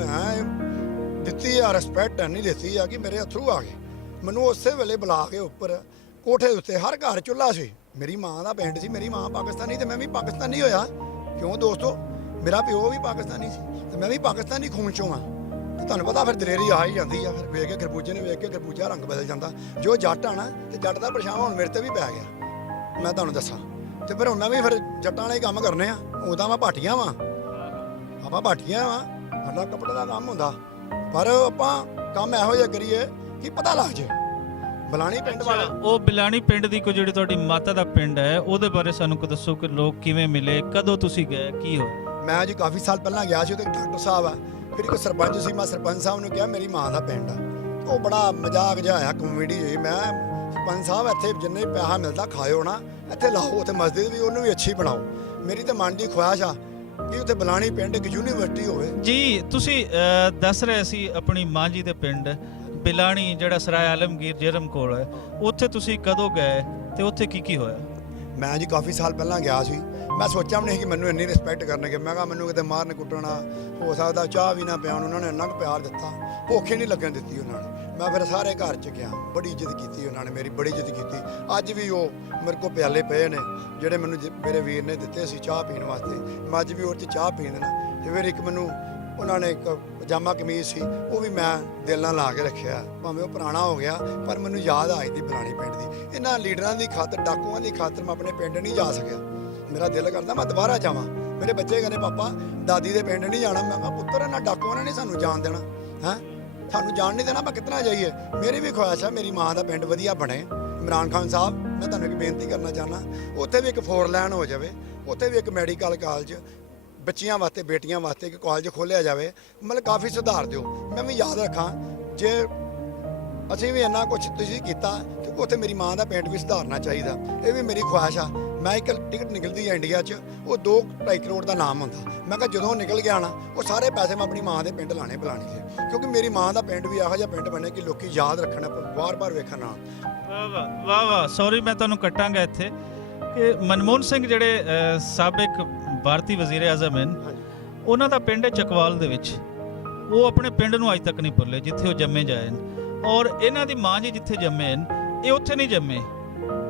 ਦਿੱਤੀ ਆ ਰਿਸਪੈਕਟ, ਨਹੀਂ ਦਿੱਤੀ ਆ ਕਿ ਮੇਰੇ ਅਥਰੂ ਆ ਗਏ। ਮੈਨੂੰ ਉਸੇ ਵੇਲੇ ਬੁਲਾ ਕੇ ਉੱਪਰ ਕੋਠੇ ਉੱਤੇ, ਹਰ ਘਰ ਚੁੱਲ੍ਹਾ ਸੀ। ਮੇਰੀ ਮਾਂ ਦਾ ਪਿੰਡ ਸੀ, ਮੇਰੀ ਮਾਂ ਪਾਕਿਸਤਾਨੀ ਤੇ ਮੈਂ ਵੀ ਪਾਕਿਸਤਾਨੀ ਹੋਇਆ। ਕਿਉਂ ਦੋਸਤੋ, ਮੇਰਾ ਪਿਓ ਵੀ ਪਾਕਿਸਤਾਨੀ ਸੀ ਤੇ ਮੈਂ ਵੀ ਪਾਕਿਸਤਾਨੀ ਖੂਨ ਚੋਂ ਆ। ਤੇ ਤੁਹਾਨੂੰ ਪਤਾ ਫਿਰ ਦਲੇਰੀ ਆ ਹੀ ਜਾਂਦੀ ਆ। ਫਿਰ ਵੇਖ ਕੇ ਖਰਬੂਜੇ ਨੇ ਵੇਖ ਕੇ ਖਰਬੂਜਾ ਰੰਗ ਬਦਲ ਜਾਂਦਾ। ਜੋ ਜੱਟ ਆ ਨਾ, ਤੇ ਜੱਟ ਦਾ ਪਰਛਾਵਾਂ ਹੁਣ ਮੇਰੇ ਤੇ ਵੀ ਪੈ ਗਿਆ, ਮੈਂ ਤੁਹਾਨੂੰ ਦੱਸਾਂ। ਤੇ ਫਿਰ ਹੁਣ ਮੈਂ ਵੀ ਫਿਰ ਜੱਟਾਂ ਵਾਲੇ ਕੰਮ ਕਰਨੇ ਆ। ਉਦਾਂ ਮੈਂ ਭਾਟੀਆਂ ਵਾਂ, ਆਪਾਂ ਭਾਟੀਆਂ ਵਾਂ, ਸਾਡਾ ਕੱਪੜੇ ਦਾ ਕੰਮ ਹੁੰਦਾ, ਪਰ ਆਪਾਂ ਕੰਮ ਇਹੋ ਜਿਹਾ ਕਰੀਏ ਕਿ ਪਤਾ ਲੱਗ ਜੇ। ਬਲਾਣੀ ਪਿੰਡ ਵਾਲਾ, ਉਹ ਬਿਲਾਣੀ ਪਿੰਡ ਦੀ ਕੋਈ ਜਿਹੜੀ ਤੁਹਾਡੀ ਮਾਤਾ ਦਾ ਪਿੰਡ ਹੈ, ਉਹਦੇ ਬਾਰੇ ਸਾਨੂੰ ਕੋ ਦੱਸੋ ਕਿ ਲੋਕ ਕਿਵੇਂ ਮਿਲੇ, ਕਦੋਂ ਤੁਸੀਂ ਗਏ, ਕੀ ਹੋਇਆ? ਮੈਂ ਜੀ ਕਾਫੀ ਸਾਲ ਪਹਿਲਾਂ ਗਿਆ ਸੀ। ਉਹਦੇ ਡਾਕਟਰ ਸਾਹਿਬ ਆ, ਫਿਰ ਇੱਕ ਸਰਪੰਚ ਸੀ। ਮੈਂ ਸਰਪੰਚ ਸਾਹਿਬ ਨੂੰ ਕਿਹਾ ਮੇਰੀ ਮਾਂ ਦਾ ਪਿੰਡ ਆ। ਉਹ ਬੜਾ ਮਜ਼ਾਕ ਜਿਹਾ ਆਇਆ, ਕਮੇਡੀ ਹੋਈ। ਮੈਂ ਸਰਪੰਚ ਸਾਹਿਬ ਇੱਥੇ ਜਿੰਨੇ ਪੈਸਾ ਮਿਲਦਾ ਖਾਇਓ ਨਾ, ਇੱਥੇ ਲਾਓ, ਉੱਥੇ ਮਸਜਿਦ ਵੀ ਉਹਨੂੰ ਵੀ ਅੱਛੀ ਬਣਾਓ। ਮੇਰੀ ਤਾਂ ਮਨ ਦੀ ਖੁਆਇਸ਼ ਆ ਕਿ ਉੱਥੇ ਬਲਾਣੀ ਪਿੰਡ ਇੱਕ ਯੂਨੀਵਰਸਿਟੀ ਹੋਵੇ। ਜੀ ਤੁਸੀਂ ਦੱਸ ਰਹੇ ਸੀ ਆਪਣੀ ਮਾਂ ਜੀ ਦੇ ਪਿੰਡ ਬਿਲਾਣੀ, ਜਿਹੜਾ ਸਰਾਏ ਆਲਮਗੀਰ ਜਰਮ ਕੋਲ ਹੈ, ਉੱਥੇ ਤੁਸੀਂ ਕਦੋਂ ਗਏ ਤੇ ਉੱਥੇ ਕੀ ਹੋਇਆ? ਮੈਂ ਜੀ ਕਾਫੀ ਸਾਲ ਪਹਿਲਾਂ ਗਿਆ ਸੀ। ਮੈਂ ਸੋਚਿਆ ਵੀ ਨਹੀਂ ਕਿ ਮੈਨੂੰ ਇੰਨੀ ਰਿਸਪੈਕਟ ਕਰਨਗੇ। ਮੈਂ ਕਿਹਾ ਮੈਨੂੰ ਕਿਤੇ ਮਾਰਨ ਕੁੱਟਣਾ ਹੋ ਸਕਦਾ, ਚਾਹ ਵੀ ਨਾ ਪਿਆਉਣ। ਉਹਨਾਂ ਨੇ ਇੰਨਾ ਕੁ ਪਿਆਰ ਦਿੱਤਾ, ਭੁੱਖ ਹੀ ਨਹੀਂ ਲੱਗਣ ਦਿੱਤੀ ਉਹਨਾਂ ਨੇ। ਮੈਂ ਫਿਰ ਸਾਰੇ ਘਰ 'ਚ ਗਿਆ, ਬੜੀ ਇੱਜ਼ਤ ਕੀਤੀ ਉਹਨਾਂ ਨੇ, ਮੇਰੀ ਬੜੀ ਇੱਜ਼ਤ ਕੀਤੀ। ਅੱਜ ਵੀ ਉਹ ਮੇਰੇ ਕੋਲ ਪਿਆਲੇ ਪਏ ਨੇ ਜਿਹੜੇ ਮੈਨੂੰ ਮੇਰੇ ਵੀਰ ਨੇ ਦਿੱਤੇ ਸੀ ਚਾਹ ਪੀਣ ਵਾਸਤੇ। ਮੈਂ ਅੱਜ ਵੀ ਉਹ 'ਚ ਚਾਹ ਪੀ ਦੇਣਾ। ਤੇ ਫਿਰ ਇੱਕ ਮੈਨੂੰ ਉਹਨਾਂ ਨੇ ਇੱਕ ਪਜਾਮਾ ਕਮੀਜ਼ ਸੀ, ਉਹ ਵੀ ਮੈਂ ਦਿਲ ਨਾਲ ਲਾ ਕੇ ਰੱਖਿਆ, ਭਾਵੇਂ ਉਹ ਪੁਰਾਣਾ ਹੋ ਗਿਆ ਪਰ ਮੈਨੂੰ ਯਾਦ ਆ ਜਾਂਦੀ ਬਲਾਣੀ ਪਿੰਡ ਦੀ। ਇਹਨਾਂ ਲੀਡਰਾਂ ਦੀ ਖਾਤਰ, ਡਾਕੂਆਂ ਦੀ ਖਾਤਰ ਮੈਂ ਆਪਣੇ ਪਿੰਡ ਨਹੀਂ ਜਾ ਸਕਿਆ। ਮੇਰਾ ਦਿਲ ਕਰਦਾ ਮੈਂ ਦੁਬਾਰਾ ਜਾਵਾਂ। ਮੇਰੇ ਬੱਚੇ ਕਹਿੰਦੇ ਪਾਪਾ ਦਾਦੀ ਦੇ ਪਿੰਡ ਨਹੀਂ ਜਾਣਾ। ਮੈਂ ਕਿਹਾ ਪੁੱਤਰ ਇਹਨਾਂ ਡਾਕੂਆਂ ਨੇ ਨਹੀਂ ਸਾਨੂੰ ਜਾਣ ਦੇਣਾ, ਹੈਂ ਸਾਨੂੰ ਜਾਣ ਨਹੀਂ ਦੇਣਾ, ਮੈਂ ਕਿਤਨਾ ਜਾਈਏ। ਮੇਰੀ ਵੀ ਖੁਆਇਸ਼ ਹੈ ਮੇਰੀ ਮਾਂ ਦਾ ਪਿੰਡ ਵਧੀਆ ਬਣੇ। ਇਮਰਾਨ ਖਾਨ ਸਾਹਿਬ, ਮੈਂ ਤੁਹਾਨੂੰ ਇੱਕ ਬੇਨਤੀ ਕਰਨਾ ਚਾਹੁੰਦਾ, ਉੱਥੇ ਵੀ ਇੱਕ 4 ਲਾਈਨ ਹੋ ਜਾਵੇ, ਉੱਥੇ ਵੀ ਇੱਕ ਮੈਡੀਕਲ ਕਾਲਜ ਬੱਚੀਆਂ ਵਾਸਤੇ, ਬੇਟੀਆਂ ਵਾਸਤੇ ਇੱਕ ਕਾਲਜ ਖੋਲ੍ਹਿਆ ਜਾਵੇ। ਮਤਲਬ ਕਾਫੀ ਸੁਧਾਰ ਦਿਓ। ਮੈਂ ਵੀ ਯਾਦ ਰੱਖਾਂ ਜੇ ਅਸੀਂ ਵੀ ਇੰਨਾ ਕੁਛ ਤੁਸੀਂ ਕੀਤਾ ਤੇ ਉੱਥੇ ਮੇਰੀ ਮਾਂ ਦਾ ਪਿੰਡ ਵੀ ਸੁਧਾਰਨਾ ਚਾਹੀਦਾ। ਇਹ ਵੀ ਮੇਰੀ ਖੁਆਇਸ਼ ਆ। ਮੈਂ ਇੱਕ ਟਿਕਟ ਨਿਕਲਦੀ ਹੈ ਇੰਡੀਆ 'ਚ, ਉਹ 2-2.5 ਕਰੋੜ ਦਾ ਨਾਮ ਹੁੰਦਾ। ਮੈਂ ਕਿਹਾ ਜਦੋਂ ਨਿਕਲ ਗਿਆ ਨਾ, ਉਹ ਸਾਰੇ ਪੈਸੇ ਮੈਂ ਆਪਣੀ ਮਾਂ ਦੇ ਪਿੰਡ ਲਾਣੇ ਬਲਾਣੀ ਦੇ, ਕਿਉਂਕਿ ਮੇਰੀ ਮਾਂ ਦਾ ਪਿੰਡ ਵੀ ਇਹੋ ਜਿਹਾ ਪਿੰਡ ਬਣੇ ਕਿ ਲੋਕੀ ਯਾਦ ਰੱਖਣ, ਵਾਰ-ਵਾਰ ਵੇਖਣ ਨਾਲ। ਵਾਹ ਵਾਹ ਵਾਹ ਵਾਹ। ਸੌਰੀ ਮੈਂ ਤੁਹਾਨੂੰ ਕੱਟਾਂਗਾ ਇੱਥੇ ਕਿ ਮਨਮੋਹਨ ਸਿੰਘ ਜਿਹੜੇ ਸਾਬਕ ਭਾਰਤੀ ਵਜ਼ੀਰ ਆਜ਼ਮ ਹਨ, ਉਹਨਾਂ ਦਾ ਪਿੰਡ ਹੈ ਚਕਵਾਲ ਦੇ ਵਿੱਚ। ਉਹ ਆਪਣੇ ਪਿੰਡ ਨੂੰ ਅੱਜ ਤੱਕ ਨਹੀਂ ਭੁੱਲੇ ਜਿੱਥੇ ਉਹ ਜੰਮੇ ਜਾਏ ਹਨ। ਔਰ ਇਹਨਾਂ ਦੀ ਮਾਂ ਜੀ ਜਿੱਥੇ ਜੰਮੇ ਹਨ, ਇਹ ਉੱਥੇ ਨਹੀਂ ਜੰਮੇ।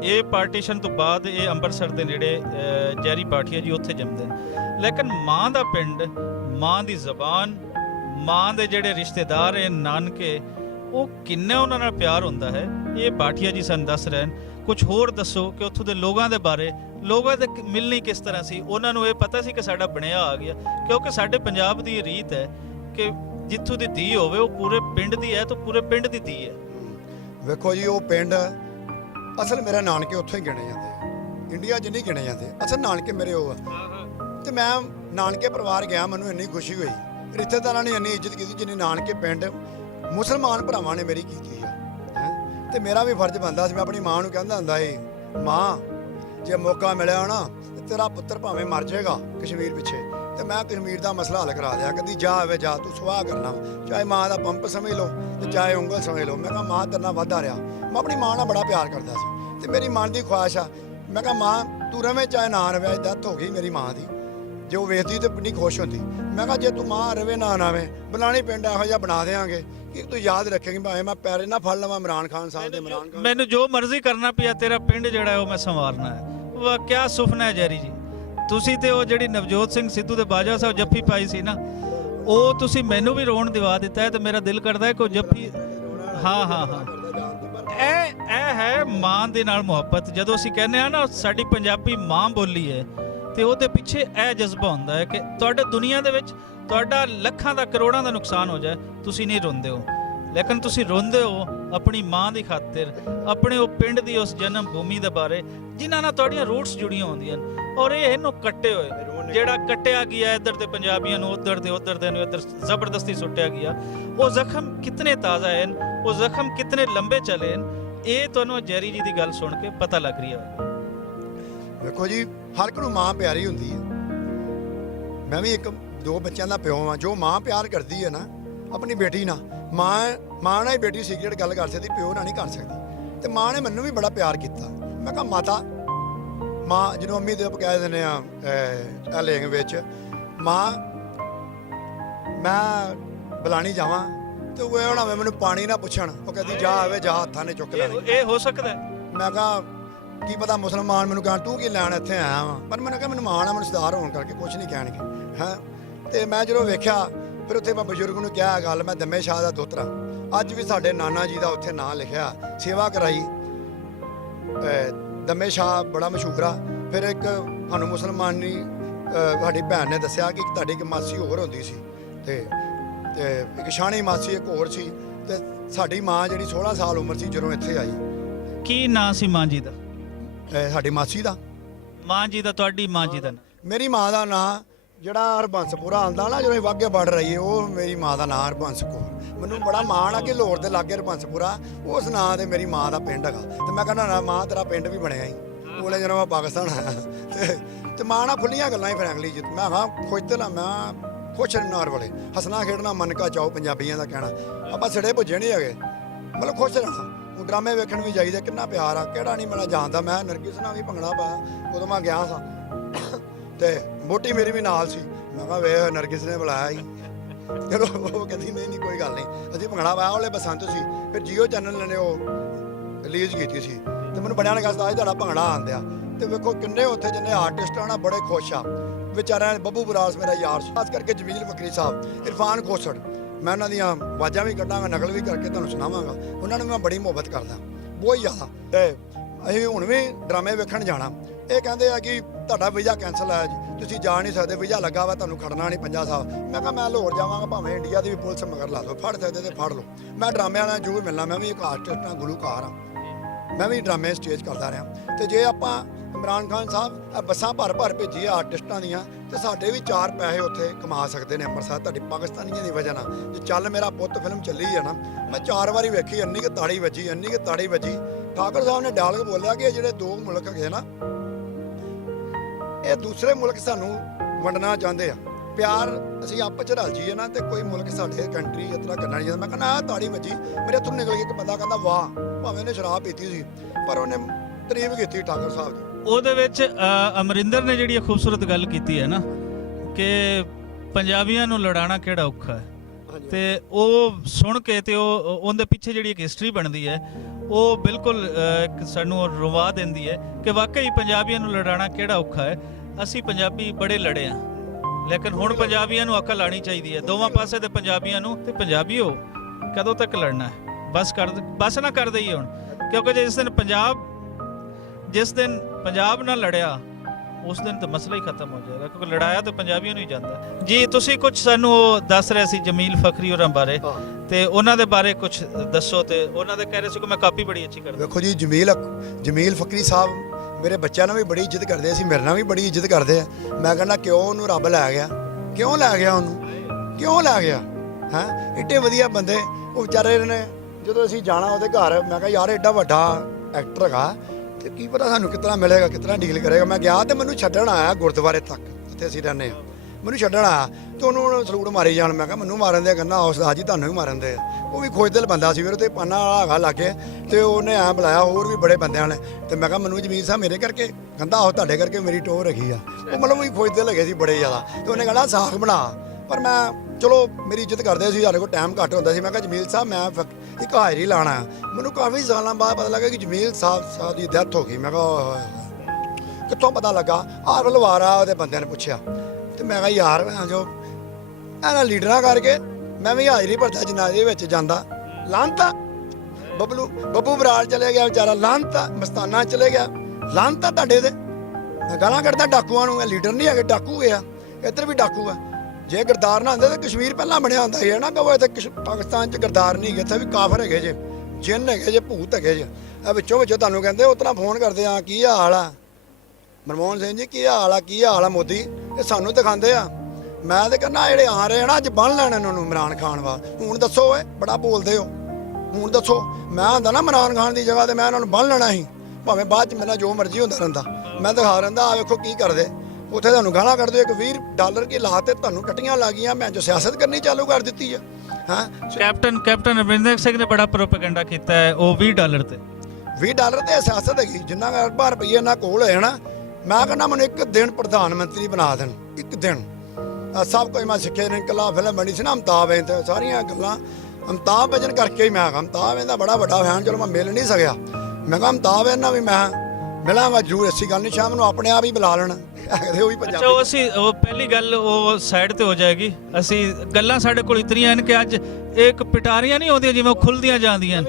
ਇਹ ਪਾਰਟੀਸ਼ਨ ਤੋਂ ਬਾਅਦ ਇਹ ਅੰਮ੍ਰਿਤਸਰ ਦੇ ਨੇੜੇ ਜੈਰੀ ਪਾਠੀਆ ਜੀ ਉੱਥੇ ਜੰਮਦੇ ਨੇ। ਲੇਕਿਨ ਮਾਂ ਦਾ ਪਿੰਡ, ਮਾਂ ਦੀ ਜ਼ਬਾਨ, ਮਾਂ ਦੇ ਜਿਹੜੇ ਰਿਸ਼ਤੇਦਾਰ ਹਨ, ਨਾਨਕੇ, ਉਹ ਕਿੰਨਾ ਉਹਨਾਂ ਨਾਲ ਪਿਆਰ ਹੁੰਦਾ ਹੈ, ਇਹ ਪਾਠੀਆ ਜੀ ਸਾਨੂੰ ਦੱਸ ਰਹੇ ਹਨ। ਕੁਝ ਹੋਰ ਦੱਸੋ ਕਿ ਉੱਥੋਂ ਦੇ ਲੋਕਾਂ ਦੇ ਬਾਰੇ, ਲੋਕਾਂ ਦੇ ਮਿਲਣੀ ਕਿਸ ਤਰ੍ਹਾਂ ਸੀ? ਉਹਨਾਂ ਨੂੰ ਇਹ ਪਤਾ ਸੀ ਕਿ ਸਾਡਾ ਬਣਿਆ ਆ ਗਿਆ? ਕਿਉਂਕਿ ਸਾਡੇ ਪੰਜਾਬ ਦੀ ਰੀਤ ਹੈ ਕਿ ਜਿੱਥੋਂ ਦੀ ਧੀ ਹੋਵੇ ਉਹ ਪੂਰੇ ਪਿੰਡ ਦੀ ਹੈ, ਤਾਂ ਪੂਰੇ ਪਿੰਡ ਦੀ ਧੀ ਹੈ। ਵੇਖੋ ਜੀ, ਉਹ ਪਿੰਡ ਅਸਲ ਮੇਰੇ ਨਾਨਕੇ ਉੱਥੋਂ ਹੀ ਗਿਣੇ ਜਾਂਦੇ, ਇੰਡੀਆ 'ਚ ਨਹੀਂ ਗਿਣੇ ਜਾਂਦੇ। ਅਸਲ ਨਾਨਕੇ ਮੇਰੇ ਉਹ ਆ। ਤੇ ਮੈਂ ਨਾਨਕੇ ਪਰਿਵਾਰ ਗਿਆ, ਮੈਨੂੰ ਇੰਨੀ ਖੁਸ਼ੀ ਹੋਈ। ਰਿਸ਼ਤੇਦਾਰਾਂ ਨੇ ਇੰਨੀ ਇੱਜ਼ਤ ਕੀਤੀ ਜਿੰਨੀ ਨਾਨਕੇ ਪਿੰਡ ਮੁਸਲਮਾਨ ਭਰਾਵਾਂ ਨੇ ਮੇਰੀ ਕੀਤੀ ਆ। ਤੇ ਮੇਰਾ ਵੀ ਫਰਜ਼ ਬਣਦਾ ਸੀ। ਮੈਂ ਆਪਣੀ ਮਾਂ ਨੂੰ ਕਹਿੰਦਾ ਹੁੰਦਾ ਸੀ, ਮਾਂ ਜੇ ਮੌਕਾ ਮਿਲਿਆ ਨਾ ਤੇ ਤੇਰਾ ਪੁੱਤਰ ਭਾਵੇਂ ਮਰ ਜਾਏਗਾ ਕਸ਼ਮੀਰ ਪਿੱਛੇ, ਤੇ ਮੈਂ ਕਸ਼ਮੀਰ ਦਾ ਮਸਲਾ ਹੱਲ ਕਰਾ ਦਿਆ। ਕਦੀ ਜਾ ਆਵੇ ਜਾ, ਤੂੰ ਸੁਆਹ ਕਰਨਾ, ਚਾਹੇ ਮਾਂ ਦਾ ਪੰਪ ਸਮਝ ਲਓ ਤੇ ਚਾਹੇ ਉਂਗਲ ਸਮਝ ਲਓ। ਮੈਂ ਕਿਹਾ ਮਾਂ ਤੇਰੇ ਨਾਲ ਵਾਧਾ ਰਿਹਾ। ਮੈਂ ਆਪਣੀ ਮਾਂ ਨਾਲ ਬੜਾ ਪਿਆਰ ਕਰਦਾ ਸੀ ਤੇ ਮੇਰੀ ਮਨ ਦੀ ਖੁਆਇਸ਼ ਆ। ਮੈਂ ਕਿਹਾ ਮਾਂ ਤੂੰ ਰਵੇਂ ਚਾਹੇ ਨਾ ਰਵੇਂ, ਡੈਥ ਹੋ ਗਈ ਮੇਰੀ ਮਾਂ ਦੀ, ਜੇ ਉਹ ਵੇਖਦੀ ਤੇ ਨਹੀਂ ਖੁਸ਼ ਹੁੰਦੀ। ਮੈਂ ਕਿਹਾ ਜੇ ਤੂੰ ਮਾਂ ਰਵੇ ਨਾ ਰਵੇਂ, ਬਲਾਣੀ ਪਿੰਡ ਇਹੋ ਜਿਹਾ ਬਣਾ ਦੇਵਾਂਗੇ ਕਿ ਤੂੰ ਯਾਦ ਰੱਖੇਂਗੀ। ਭਾਵੇਂ ਮੈਂ ਪੈਰੇ ਨਾ ਫੜ ਲਵਾਂ ਇਮਰਾਨ ਖਾਨ ਸਾਹਿਬ ਦੇ। ਇਮਰਾਨ ਖਾਨ ਮੈਨੂੰ ਜੋ ਮਰਜ਼ੀ ਕਰਨਾ ਪਿਆ, ਤੇਰਾ ਪਿੰਡ ਜਿਹੜਾ ਹੈ ਉਹ ਮੈਂ ਸੰਵਾਰਨਾ ਹੈ। ਵਾਹ ਕਿਆ ਸੁਪਨਾ ਹੈ ਜੈਰੀ ਜੀ। ਤੁਸੀਂ ਤੇ ਉਹ ਜਿਹੜੀ ਨਵਜੋਤ ਸਿੰਘ ਸਿੱਧੂ ਦੇ ਬਾਜਵਾ ਸਾਹਿਬ ਜੱਫੀ ਪਾਈ ਸੀ ਨਾ, ਉਹ ਤੁਸੀਂ ਮੈਨੂੰ ਵੀ ਰੋਣ ਦਿਵਾ ਦਿੱਤਾ ਹੈ। ਤੇ ਮੇਰਾ ਦਿਲ ਕਰਦਾ ਹੈ ਕੋਈ ਜੱਫੀ। ਹਾਂ ਹਾਂ ਹਾਂ, ਇਹ ਹੈ ਮਾਂ ਦੇ ਨਾਲ ਮੁਹੱਬਤ। ਜਦੋਂ ਅਸੀਂ ਕਹਿੰਦੇ ਆ ਨਾ ਸਾਡੀ ਪੰਜਾਬੀ ਮਾਂ ਬੋਲੀ ਹੈ, ਤੇ ਉਹਦੇ ਪਿੱਛੇ ਇਹ ਜਜ਼ਬਾ ਹੁੰਦਾ ਹੈ ਕਿ ਤੁਹਾਡੇ ਦੁਨੀਆ ਦੇ ਵਿੱਚ ਤੁਹਾਡਾ ਲੱਖਾਂ ਦਾ ਕਰੋੜਾਂ ਦਾ ਨੁਕਸਾਨ ਹੋ ਜਾਏ, ਤੁਸੀਂ ਨਹੀਂ ਰੋਂਦੇ ਹੋ। ਲੇਕਿਨ ਤੁਸੀਂ ਰੋਂਦੇ ਹੋ ਆਪਣੀ ਮਾਂ ਦੀ ਖਾਤਰ, ਆਪਣੇ ਉਹ ਪਿੰਡ ਦੀ ਉਸ ਜਨਮ ਭੂਮੀ ਦੇ ਬਾਰੇ ਜਿਨ੍ਹਾਂ ਨਾਲ ਤੁਹਾਡੀਆਂ ਰੂਟਸ ਜੁੜੀਆਂ ਹੁੰਦੀਆਂ ਹਨ। ਔਰ ਇਹ ਇਹਨੂੰ ਕੱਟੇ ਹੋਏ, ਜਿਹੜਾ ਕੱਟਿਆ ਗਿਆ ਇੱਧਰ ਦੇ ਪੰਜਾਬੀਆਂ ਨੂੰ, ਉੱਧਰ ਦੇ ਨੂੰ ਇੱਧਰ ਜ਼ਬਰਦਸਤੀ ਸੁੱਟਿਆ ਗਿਆ, ਉਹ ਜ਼ਖਮ ਕਿਤਨੇ ਤਾਜ਼ਾ ਹਨ, ਉਹ ਜ਼ਖਮ ਕਿਤਨੇ ਲੰਬੇ ਚਲੇ ਹਨ, ਇਹ ਤੁਹਾਨੂੰ ਜੈਰੀ ਜੀ ਦੀ ਗੱਲ ਸੁਣ ਕੇ ਪਤਾ ਲੱਗ ਰਹੀ ਹੈ। ਵੇਖੋ ਜੀ, ਹਰ ਇੱਕ ਨੂੰ ਮਾਂ ਪਿਆਰੀ ਹੁੰਦੀ ਹੈ। ਮੈਂ ਵੀ 2 ਬੱਚਿਆਂ ਦਾ ਪਿਓ ਹਾਂ। ਜੋ ਮਾਂ ਪਿਆਰ ਕਰਦੀ ਹੈ ਨਾ ਆਪਣੀ ਬੇਟੀ ਨਾਲ, ਮਾਂ ਨਾਲ ਹੀ ਬੇਟੀ ਸੀਕ੍ਰੇਟ ਗੱਲ ਕਰ ਸਕਦੀ, ਪਿਓ ਨਾਲ ਨਹੀਂ ਕਰ ਸਕਦੀ। ਤੇ ਮਾਂ ਨੇ ਮੈਨੂੰ ਵੀ ਬੜਾ ਪਿਆਰ ਕੀਤਾ। ਮੈਂ ਕਿਹਾ ਮਾਤਾ, ਮਾਂ ਜਿਹਨੂੰ ਅੰਮੀ ਦੇ ਕਹਿ ਦਿੰਦੇ ਆ ਲੈਂਗ ਵਿੱਚ, ਮਾਂ ਮੈਂ ਬਲਾਣੀ ਜਾਵਾਂ ਤੇ ਉਹ ਹੁਣ ਮੈਨੂੰ ਪਾਣੀ ਨਾ ਪੁੱਛਣ, ਉਹ ਕਹਿੰਦੀ ਜਾ ਆਵੇ ਜਾ, ਹੱਥਾਂ ਨੇ ਚੁੱਕ ਲੈਣੀ। ਇਹ ਹੋ ਸਕਦਾ? ਮੈਂ ਕਿਹਾ ਕੀ ਪਤਾ ਮੁਸਲਮਾਨ ਮੈਨੂੰ ਕਹਿਣ ਤੂੰ ਕੀ ਲੈਣ ਇੱਥੇ ਆਇਆ ਵਾ, ਪਰ ਮੈਨੂੰ ਕਿਹਾ ਮੈਨੂੰ ਮਾਣ ਆ, ਮੈਨੂੰ ਸਰਦਾਰ ਹੋਣ ਕਰਕੇ ਕੁਛ ਨਹੀਂ ਕਹਿਣਗੇ। ਹੈਂ ਤੇ ਮੈਂ ਜਦੋਂ ਵੇਖਿਆ ਫਿਰ ਉੱਥੇ ਮੈਂ ਬਜ਼ੁਰਗ ਨੂੰ ਕਿਹਾ ਗੱਲ, ਮੈਂ ਦਮੇ ਸ਼ਾਹ ਦਾ ਦੋਤਰਾ, ਅੱਜ ਵੀ ਸਾਡੇ ਨਾਨਾ ਜੀ ਦਾ ਉੱਥੇ ਨਾਂ ਲਿਖਿਆ, ਸੇਵਾ ਕਰਾਈ। ਦਮੇ ਸ਼ਾਹ ਬੜਾ ਮਸ਼ਹੂਰ ਆ। ਫਿਰ ਇੱਕ ਸਾਨੂੰ ਮੁਸਲਮਾਨੀ ਸਾਡੀ ਭੈਣ ਨੇ ਦੱਸਿਆ ਕਿ ਤੁਹਾਡੀ ਇੱਕ ਮਾਸੀ ਹੋਰ ਹੁੰਦੀ ਸੀ ਤੇ ਇੱਕ ਸ਼ਾਣੀ ਮਾਸੀ ਇੱਕ ਹੋਰ ਸੀ। ਤੇ ਸਾਡੀ ਮਾਂ ਜਿਹੜੀ 16 ਸਾਲ ਉਮਰ ਸੀ ਜਦੋਂ ਇੱਥੇ ਆਈ। ਕੀ ਨਾਂ ਸੀ ਮਾਂ ਜੀ ਦਾ? ਸਾਡੀ ਮਾਸੀ ਦਾ। ਮਾਂ ਜੀ ਦਾ, ਤੁਹਾਡੀ ਮਾਂ ਜੀ ਦਾ? ਮੇਰੀ ਮਾਂ ਦਾ ਨਾਂ ਜਿਹੜਾ ਹਰਬੰਸਪੁਰਾ ਆਉਂਦਾ ਨਾ, ਜਦੋਂ ਵਾਗੇ ਬਾਰਡਰ ਆਈਏ, ਉਹ ਮੇਰੀ ਮਾਂ ਦਾ ਨਾਂ ਹਰਬੰਸ ਕੌਰ। ਮੈਨੂੰ ਬੜਾ ਮਾਣ ਆ ਕਿ ਲਾਹੌਰ ਦੇ ਲਾਗੇ ਹਰਬੰਸਪੁਰਾ, ਉਸ ਨਾਂ ਤੇ ਮੇਰੀ ਮਾਂ ਦਾ ਪਿੰਡ ਹੈਗਾ। ਤੇ ਮੈਂ ਕਹਿੰਦਾ ਨਾ ਮਾਂ ਤੇਰਾ ਪਿੰਡ ਵੀ ਬਣਿਆ ਹੀ ਬੋਲੇ ਜਦੋਂ ਮੈਂ ਪਾਕਿਸਤਾਨ ਆਇਆ ਤੇ ਮਾਂ ਨਾਲ ਖੁੱਲੀਆਂ ਗੱਲਾਂ ਹੀ ਫਰੈਂਕਲੀ ਜਿੱਤ ਮੈਂ ਹਾਂ ਖੁਸ਼ ਤੇ ਨਾ ਮੈਂ ਖੁਸ਼ ਰਹਿਣਾ ਹਰ ਵੇਲੇ ਹੱਸਣਾ ਖੇਡਣਾ ਮਨ ਕਾ ਚਾਓ ਪੰਜਾਬੀਆਂ ਦਾ ਕਹਿਣਾ ਆਪਾਂ ਸੜੇ ਭੁੱਜੇ ਨਹੀਂ ਹੈਗੇ ਮਤਲਬ ਖੁਸ਼ ਰਹਿਣਾ ਹੁਣ ਡਰਾਮੇ ਵੇਖਣ ਵੀ ਜਾਈਦਾ ਕਿੰਨਾ ਪਿਆਰ ਆ ਕਿਹੜਾ ਨਹੀਂ ਮੇਰਾ ਜਾਣਦਾ ਮੈਂ ਨਰਗਿਸ ਨਾਲ ਵੀ ਭੰਗੜਾ ਪਾਇਆ ਉਦੋਂ ਮੈਂ ਗਿਆ ਸਾਂ ਤੇ ਮੋਟੀ ਮੇਰੀ ਵੀ ਨਾਲ ਸੀ ਮੈਂ ਕਿਹਾ ਵੇ ਨਰਗਿਸ ਨੇ ਬੁਲਾਇਆ ਸੀ ਚਲੋ ਉਹ ਕਹਿੰਦੀ ਨਹੀਂ ਕੋਈ ਗੱਲ ਨਹੀਂ ਅਸੀਂ ਭੰਗੜਾ ਪਾਇਆ ਉਹਲੇ ਬਸੰਤ ਸੀ ਫਿਰ ਜੀਓ ਚੈਨਲ ਨੇ ਉਹ ਰਿਲੀਜ਼ ਕੀਤੀ ਸੀ ਤੇ ਮੈਨੂੰ ਬੜਿਆ ਨੇ ਕਿਹਾ ਅੱਜ ਤੁਹਾਡਾ ਭੰਗੜਾ ਆਂਦਿਆ ਤੇ ਵੇਖੋ ਕਿੰਨੇ ਉੱਥੇ ਜਿੰਨੇ ਆਰਟਿਸਟ ਆ ਨਾ ਬੜੇ ਖੁਸ਼ ਆ ਵਿਚਾਰਿਆਂ ਬੱਬੂ ਬਰਾਸ ਮੇਰਾ ਯਾਰ ਸੀ ਖਾਸ ਕਰਕੇ ਜਮੀਲ ਫਕਰੀ ਸਾਹਿਬ ਇਰਫਾਨ ਖੋਸੜ ਮੈਂ ਉਹਨਾਂ ਦੀਆਂ ਆਵਾਜ਼ਾਂ ਵੀ ਕੱਢਾਂਗਾ ਨਕਲ ਵੀ ਕਰਕੇ ਤੁਹਾਨੂੰ ਸੁਣਾਵਾਂਗਾ ਉਹਨਾਂ ਨੂੰ ਮੈਂ ਬੜੀ ਮੁਹੱਬਤ ਕਰਦਾ ਬਹੁਤ ਜ਼ਿਆਦਾ ਤੇ ਅਸੀਂ ਹੁਣ ਵੀ ਡਰਾਮੇ ਵੇਖਣ ਜਾਣਾ ਇਹ ਕਹਿੰਦੇ ਆ ਕਿ ਤੁਹਾਡਾ ਵੀਜ਼ਾ ਕੈਂਸਲ ਹੈ ਜੀ ਤੁਸੀਂ ਜਾ ਨਹੀਂ ਸਕਦੇ ਵੀਜ਼ਾ ਲੱਗਾ ਵਾ ਤੁਹਾਨੂੰ ਖੜਨਾ ਨਹੀਂ ਪੰਜਾ ਸਾਹਿਬ ਮੈਂ ਕਿਹਾ ਮੈਂ ਲਾਹੌਰ ਜਾਵਾਂਗਾ ਭਾਵੇਂ ਇੰਡੀਆ ਦੀ ਵੀ ਪੁਲਿਸ ਮਗਰ ਲਾ ਲਓ ਫੜ ਸਕਦੇ ਤੇ ਫੜ ਲਓ ਮੈਂ ਡਰਾਮਿਆਂ ਨਾਲ ਜੋ ਵੀ ਮਿਲਣਾ ਮੈਂ ਵੀ ਇੱਕ ਆਰਟਿਸਟ ਹਾਂ ਗੁਲੂਕਾਰ ਹਾਂ ਮੈਂ ਵੀ ਡਰਾਮੇ ਸਟੇਜ ਕਰਦਾ ਰਿਹਾ ਤੇ ਜੇ ਆਪਾਂ ਇਮਰਾਨ ਖਾਨ ਸਾਹਿਬ ਬੱਸਾਂ ਭਰ ਭੇਜੀਏ ਆਰਟਿਸਟਾਂ ਦੀਆਂ ਤੇ ਸਾਡੇ ਵੀ 4 ਪੈਸੇ ਉੱਥੇ ਕਮਾ ਸਕਦੇ ਨੇ ਅੰਮ੍ਰਿਤਸਰ ਤੁਹਾਡੀ ਪਾਕਿਸਤਾਨੀਆਂ ਦੀ ਵਜ੍ਹਾ ਨਾਲ ਜੇ ਚੱਲ ਮੇਰਾ ਪੁੱਤ ਫਿਲਮ ਚੱਲੀ ਹੈ ਨਾ ਮੈਂ 4 ਵਾਰੀ ਵੇਖੀ ਇੰਨੀ ਕਿ ਤਾੜੀ ਵੱਜੀ ਠਾਕੁਰ ਸਾਹਿਬ ਨੇ ਡਾਇਲੌਗ ਬੋਲਿਆ ਕਿ ਜਿਹੜੇ 2 ਮੁਲਕ ਹੈਗੇ ਨਾ ਇਹ ਦੂਸਰੇ ਮੁਲਕ ਸਾਨੂੰ ਵੰਡਣਾ ਚਾਹੁੰਦੇ ਆ ਪਿਆਰ ਅਸੀਂ ਆਪਸ ਚ ਰਲ ਜੀਏ ਨਾ ਤੇ ਕੋਈ ਮੁਲਕ ਸਾਡੇ ਕੰਟਰੀ ਇਤਨਾ ਕਰਨਾ ਨਹੀਂ ਚਾਹੁੰਦਾ ਮੈਂ ਕਹਿੰਦਾ ਤਾੜੀ ਵੱਜੀ ਮੇਰੇ ਹੱਥੋਂ ਨਿਕਲ ਗਈ ਇੱਕ ਬੰਦਾ ਕਹਿੰਦਾ ਵਾਹ ਭਾਵੇਂ ਉਹਨੇ ਸ਼ਰਾਬ ਪੀਤੀ ਸੀ ਪਰ ਉਹਨੇ ਤਾਰੀਫ ਕੀਤੀ ਠਾਕੁਰ ਸਾਹਿਬ ਦੀ ਉਹਦੇ ਵਿੱਚ ਅਮਰਿੰਦਰ ਨੇ ਜਿਹੜੀ ਖੂਬਸੂਰਤ ਗੱਲ ਕੀਤੀ ਹੈ ਨਾ ਕਿ ਪੰਜਾਬੀਆਂ ਨੂੰ ਲੜਾਉਣਾ ਕਿਹੜਾ ਔਖਾ ਹੈ ਤੇ ਉਹ ਸੁਣ ਕੇ ਤੇ ਉਹਦੇ ਪਿੱਛੇ ਜਿਹੜੀ ਇੱਕ ਹਿਸਟਰੀ ਬਣਦੀ ਹੈ ਉਹ ਬਿਲਕੁਲ ਸਾਨੂੰ ਰਵਾ ਦਿੰਦੀ ਹੈ ਕਿ ਵਾਕਈ ਪੰਜਾਬੀਆਂ ਨੂੰ ਲੜਾਉਣਾ ਕਿਹੜਾ ਔਖਾ ਹੈ ਅਸੀਂ ਪੰਜਾਬੀ ਬੜੇ ਲੜੇ ਆ ਲੇਕਿਨ ਹੁਣ ਪੰਜਾਬੀਆਂ ਨੂੰ ਅਕਲ ਆਣੀ ਚਾਹੀਦੀ ਹੈ ਦੋਵਾਂ ਪਾਸੇ ਦੇ ਪੰਜਾਬੀਆਂ ਨੂੰ ਤੇ ਪੰਜਾਬੀਓ ਕਦੋਂ ਤੱਕ ਲੜਨਾ ਹੈ ਬਸ ਨਾ ਕਰ ਦਈਏ ਹੁਣ ਕਿਉਂਕਿ ਜਿਸ ਦਿਨ ਪੰਜਾਬ ਨਾਲ ਲੜਿਆ ਉਸ ਦਿਨ ਤਾਂ ਮਸਲਾ ਹੀ ਖਤਮ ਹੋ ਜਾਏਗਾ ਕਿਉਂਕਿ ਲੜਾਇਆ ਤਾਂ ਪੰਜਾਬੀਆਂ ਨੂੰ ਹੀ ਜਾਂਦਾ ਜੀ ਤੁਸੀਂ ਕੁਝ ਸਾਨੂੰ ਦੱਸ ਰਹੇ ਸੀ ਜਮੀਲ ਫਕਰੀ ਹੋਰਾਂ ਬਾਰੇ ਤੇ ਉਹਨਾਂ ਦੇ ਬਾਰੇ ਕੁਝ ਦੱਸੋ ਤੇ ਉਹਨਾਂ ਦੇ ਕਹਿ ਰਹੇ ਸੀ ਕਿ ਮੈਂ ਕਾਪੀ ਬੜੀ ਅੱਛੀ ਕਰਦਾ ਵੇਖੋ ਜੀ ਜਮੀਲ ਫਕਰੀ ਸਾਹਿਬ ਮੇਰੇ ਬੱਚਿਆਂ ਨਾਲ ਵੀ ਬੜੀ ਇੱਜ਼ਤ ਕਰਦੇ ਸੀ ਮੇਰੇ ਨਾਲ ਵੀ ਬੜੀ ਇੱਜ਼ਤ ਕਰਦੇ ਆ ਮੈਂ ਕਹਿੰਦਾ ਕਿਉਂ ਉਹਨੂੰ ਰੱਬ ਲੈ ਗਿਆ ਉਹਨੂੰ ਕਿਉਂ ਲੈ ਗਿਆ ਹੈਂ ਏਡੇ ਵਧੀਆ ਬੰਦੇ ਉਹ ਵਿਚਾਰੇ ਨੇ ਜਦੋਂ ਅਸੀਂ ਜਾਣਾ ਉਹਦੇ ਘਰ ਮੈਂ ਕਿਹਾ ਯਾਰ ਏਡਾ ਵੱਡਾ ਐਕਟਰ ਹੈਗਾ ਤੇ ਕੀ ਪਤਾ ਸਾਨੂੰ ਕਿਤਨਾ ਮਿਲੇਗਾ ਕਿਤਨਾ ਡੀਲ ਕਰੇਗਾ ਮੈਂ ਗਿਆ ਤੇ ਮੈਨੂੰ ਛੱਡਣ ਆਇਆ ਗੁਰਦੁਆਰੇ ਤੱਕ ਜਿੱਥੇ ਅਸੀਂ ਰਹਿੰਦੇ ਹਾਂ ਮੈਨੂੰ ਛੱਡਣ ਆਇਆ ਤੇ ਉਹਨੂੰ ਸਲੂਟ ਮਾਰੀ ਜਾਣ ਮੈਂ ਕਿਹਾ ਮੈਨੂੰ ਮਾਰਨ ਦੇ ਕਹਿੰਦਾ ਉਸਤਾਦ ਜੀ ਤੁਹਾਨੂੰ ਵੀ ਮਾਰਨ ਦੇ ਉਹ ਵੀ ਖੁਸ਼ਦਿਲ ਬੰਦਾ ਸੀ ਫਿਰ ਤੇ ਪਾਨਾ ਵਾਲਾ ਹੈਗਾ ਲਾਗੇ ਤੇ ਉਹਨੇ ਐਂ ਬੁਲਾਇਆ ਹੋਰ ਵੀ ਬੜੇ ਬੰਦਿਆਂ ਨੇ ਤੇ ਮੈਂ ਕਿਹਾ ਮੈਨੂੰ ਜਮੀਲ ਸਾਹਿਬ ਮੇਰੇ ਕਰਕੇ ਕਹਿੰਦਾ ਆਹੋ ਤੁਹਾਡੇ ਕਰਕੇ ਮੇਰੀ ਟੋਰ ਹੈਗੀ ਆ ਉਹ ਮਤਲਬ ਵੀ ਖੁਸ਼ਦਿਲ ਹੈਗੇ ਸੀ ਬੜੇ ਜ਼ਿਆਦਾ ਤੇ ਉਹਨੇ ਕਹਿੰਦਾ ਸਾਗ ਬਣਾ ਪਰ ਮੈਂ ਚਲੋ ਮੇਰੀ ਇੱਜ਼ਤ ਕਰਦੇ ਸੀ ਸਾਡੇ ਕੋਲ ਟਾਈਮ ਘੱਟ ਹੁੰਦਾ ਸੀ ਮੈਂ ਕਿਹਾ ਜਮੀਲ ਸਾਹਿਬ ਮੈਂ ਇੱਕ ਹਾਜ਼ਰੀ ਲਾਣਾ ਮੈਨੂੰ ਕਾਫੀ ਸਾਲਾਂ ਬਾਅਦ ਪਤਾ ਲੱਗਾ ਕਿ ਜਮੀਲ ਸਾਹਿਬ ਦੀ ਡੈਥ ਹੋ ਗਈ ਮੈਂ ਕਿਹਾ ਕਿੱਥੋਂ ਪਤਾ ਲੱਗਾ ਆਹ ਲਵਾਰਾ ਉਹਦੇ ਬੰਦਿਆਂ ਨੇ ਪੁੱਛਿਆ ਤੇ ਮੈਂ ਕਿਹਾ ਯਾਰ ਜੋ ਇਹਨਾਂ ਲੀਡਰਾਂ ਕਰਕੇ ਮੈਂ ਵੀ ਹਾਜ਼ਰੀ ਭਰਦਾ ਜਨਾਜ਼ੇ ਵਿੱਚ ਜਾਂਦਾ ਲਾਂਤਾ ਬੱਬੂ ਬਰਾੜ ਚਲੇ ਗਿਆ ਵਿਚਾਰਾ ਲਾਂਤਾ ਮਸਤਾਨਾ ਚਲੇ ਗਿਆ ਲਾਂਤਾ ਤੁਹਾਡੇ ਤੇ ਮੈਂ ਗਾਲਾਂ ਕੱਢਦਾ ਡਾਕੂਆਂ ਨੂੰ ਲੀਡਰ ਨਹੀਂ ਹੈਗੇ ਡਾਕੂ ਗਿਆ ਇੱਧਰ ਵੀ ਡਾਕੂ ਆ ਜੇ ਗਰਦਾਰ ਨਾ ਹੁੰਦੇ ਤਾਂ ਕਸ਼ਮੀਰ ਪਹਿਲਾਂ ਬਣਿਆ ਹੁੰਦਾ ਸੀ ਨਾ ਕਹੋ ਇੱਥੇ ਪਾਕਿਸਤਾਨ 'ਚ ਗਰਦਾਰ ਨਹੀਂ ਹੈਗੇ ਇੱਥੇ ਵੀ ਕਾਫਰ ਹੈਗੇ ਜੇ ਜਿੰਨ ਹੈਗੇ ਜੇ ਭੂਤ ਹੈਗੇ ਜੇ ਇਹ ਵਿੱਚੋਂ ਤੁਹਾਨੂੰ ਕਹਿੰਦੇ ਉਤਨਾ ਫੋਨ ਕਰਦੇ ਆ ਕੀ ਹਾਲ ਆ ਮਨਮੋਹਨ ਸਿੰਘ ਜੀ ਕੀ ਹਾਲ ਆ ਮੋਦੀ ਇਹ ਸਾਨੂੰ ਦਿਖਾਉਂਦੇ ਆ ਮੈਂ ਤੇ ਕਹਿੰਦਾ ਜਿਹੜੇ ਆ ਰਹੇ ਨਾ ਅੱਜ ਬੰਨ ਲੈਣ ਇਹਨਾਂ ਨੂੰ ਇਮਰਾਨ ਖਾਨ ਵਾ ਹੁਣ ਦੱਸੋ ਓਏ ਬੜਾ ਬੋਲਦੇ ਹੋ ਹੁਣ ਦੱਸੋ ਮੈਂ ਹੁੰਦਾ ਨਾ ਇਮਰਾਨ ਖਾਨ ਦੀ ਜਗ੍ਹਾ ਤੇ ਮੈਂ ਇਹਨਾਂ ਨੂੰ ਬੰਨ ਲੈਣਾ ਸੀ ਭਾਵੇਂ ਬਾਅਦ 'ਚ ਮੇਰਾ ਜੋ ਮਰਜ਼ੀ ਹੁੰਦਾ ਰਹਿੰਦਾ ਮੈਂ ਦਿਖਾ ਰਹਿੰਦਾ ਆ ਵੇਖੋ ਕੀ ਕਰਦੇ ਉੱਥੇ ਤੁਹਾਨੂੰ ਗਾਲਾਂ ਕੱਢਦੇ ਇੱਕ $20 ਕੀ ਲਾ ਤੇ ਤੁਹਾਨੂੰ ਟੱਟੀਆਂ ਲੱਗ ਗਈਆਂ ਮੈਂ ਜੋ ਸਿਆਸਤ ਕਰਨੀ ਚਾਲੂ ਕਰ ਦਿੱਤੀ ਆ ਹਾਂ ਕੈਪਟਨ ਅਮਰਿੰਦਰ ਸਿੰਘ ਨੇ ਬੜਾ ਪ੍ਰੋਪੇਗੈਂਡਾ ਕੀਤਾ ਹੈ ਉਹ $20 ਤੇ $20 ਤੇ ਸਿਆਸਤ ਹੈਗੀ ਜਿੰਨਾ ਅਰਬਾਂ ਰੁਪਈਏ ਇਹਨਾਂ ਕੋਲ ਹੋਏ ਨਾ ਮੈਂ ਕਹਿੰਦਾ ਮੈਨੂੰ ਇੱਕ ਦਿਨ ਪ੍ਰਧਾਨ ਮੰਤਰੀ ਬਣਾ ਦੇਣ ਇੱਕ ਦਿਨ ਸਭ ਕੁਝ ਮੈਂ ਸਿੱਖਿਆ ਇਨਕਲਾਬ ਫਿਲਮ ਬਣੀ ਸੀ ਨਾ ਅਮਿਤਾਭ ਬਚਨ ਤੇ ਸਾਰੀਆਂ ਗੱਲਾਂ ਅਮਿਤਾਭ ਬਚਨ ਕਰਕੇ ਹੀ ਮੈਂ ਅਮਿਤਾਭ ਬਚਨ ਦਾ ਬੜਾ ਵੱਡਾ ਫੈਨ ਚਲੋ ਮੈਂ ਮਿਲ ਨਹੀਂ ਸਕਿਆ ਮੈਂ ਕਿਹਾ ਅਮਿਤਾਭ ਬਚਨ ਨਾਲ ਵੀ ਮੈਂ ਮਿਲਾਂਗਾ ਜ਼ਰੂਰ ਐਸੀ ਗੱਲ ਨਹੀਂ ਸ਼ਾਮ ਨੂੰ ਆਪਣੇ ਆਪ ਹੀ ਬੁਲਾ ਲੈਣਾ ਉਹ ਵੀ ਅੱਛਾ ਉਹ ਪਹਿਲੀ ਗੱਲ ਉਹ ਸਾਈਡ ਤੇ ਹੋ ਜਾਏਗੀ ਅਸੀਂ ਗੱਲਾਂ ਸਾਡੇ ਕੋਲ ਇਤਨੀਆਂ ਹਨ ਕਿ ਅੱਜ ਇੱਕ ਪਿਟਾਰੀਆਂ ਨਹੀਂ ਆਉਂਦੀਆਂ ਜਿਵੇਂ ਖੁੱਲਦੀਆਂ ਜਾਂਦੀਆਂ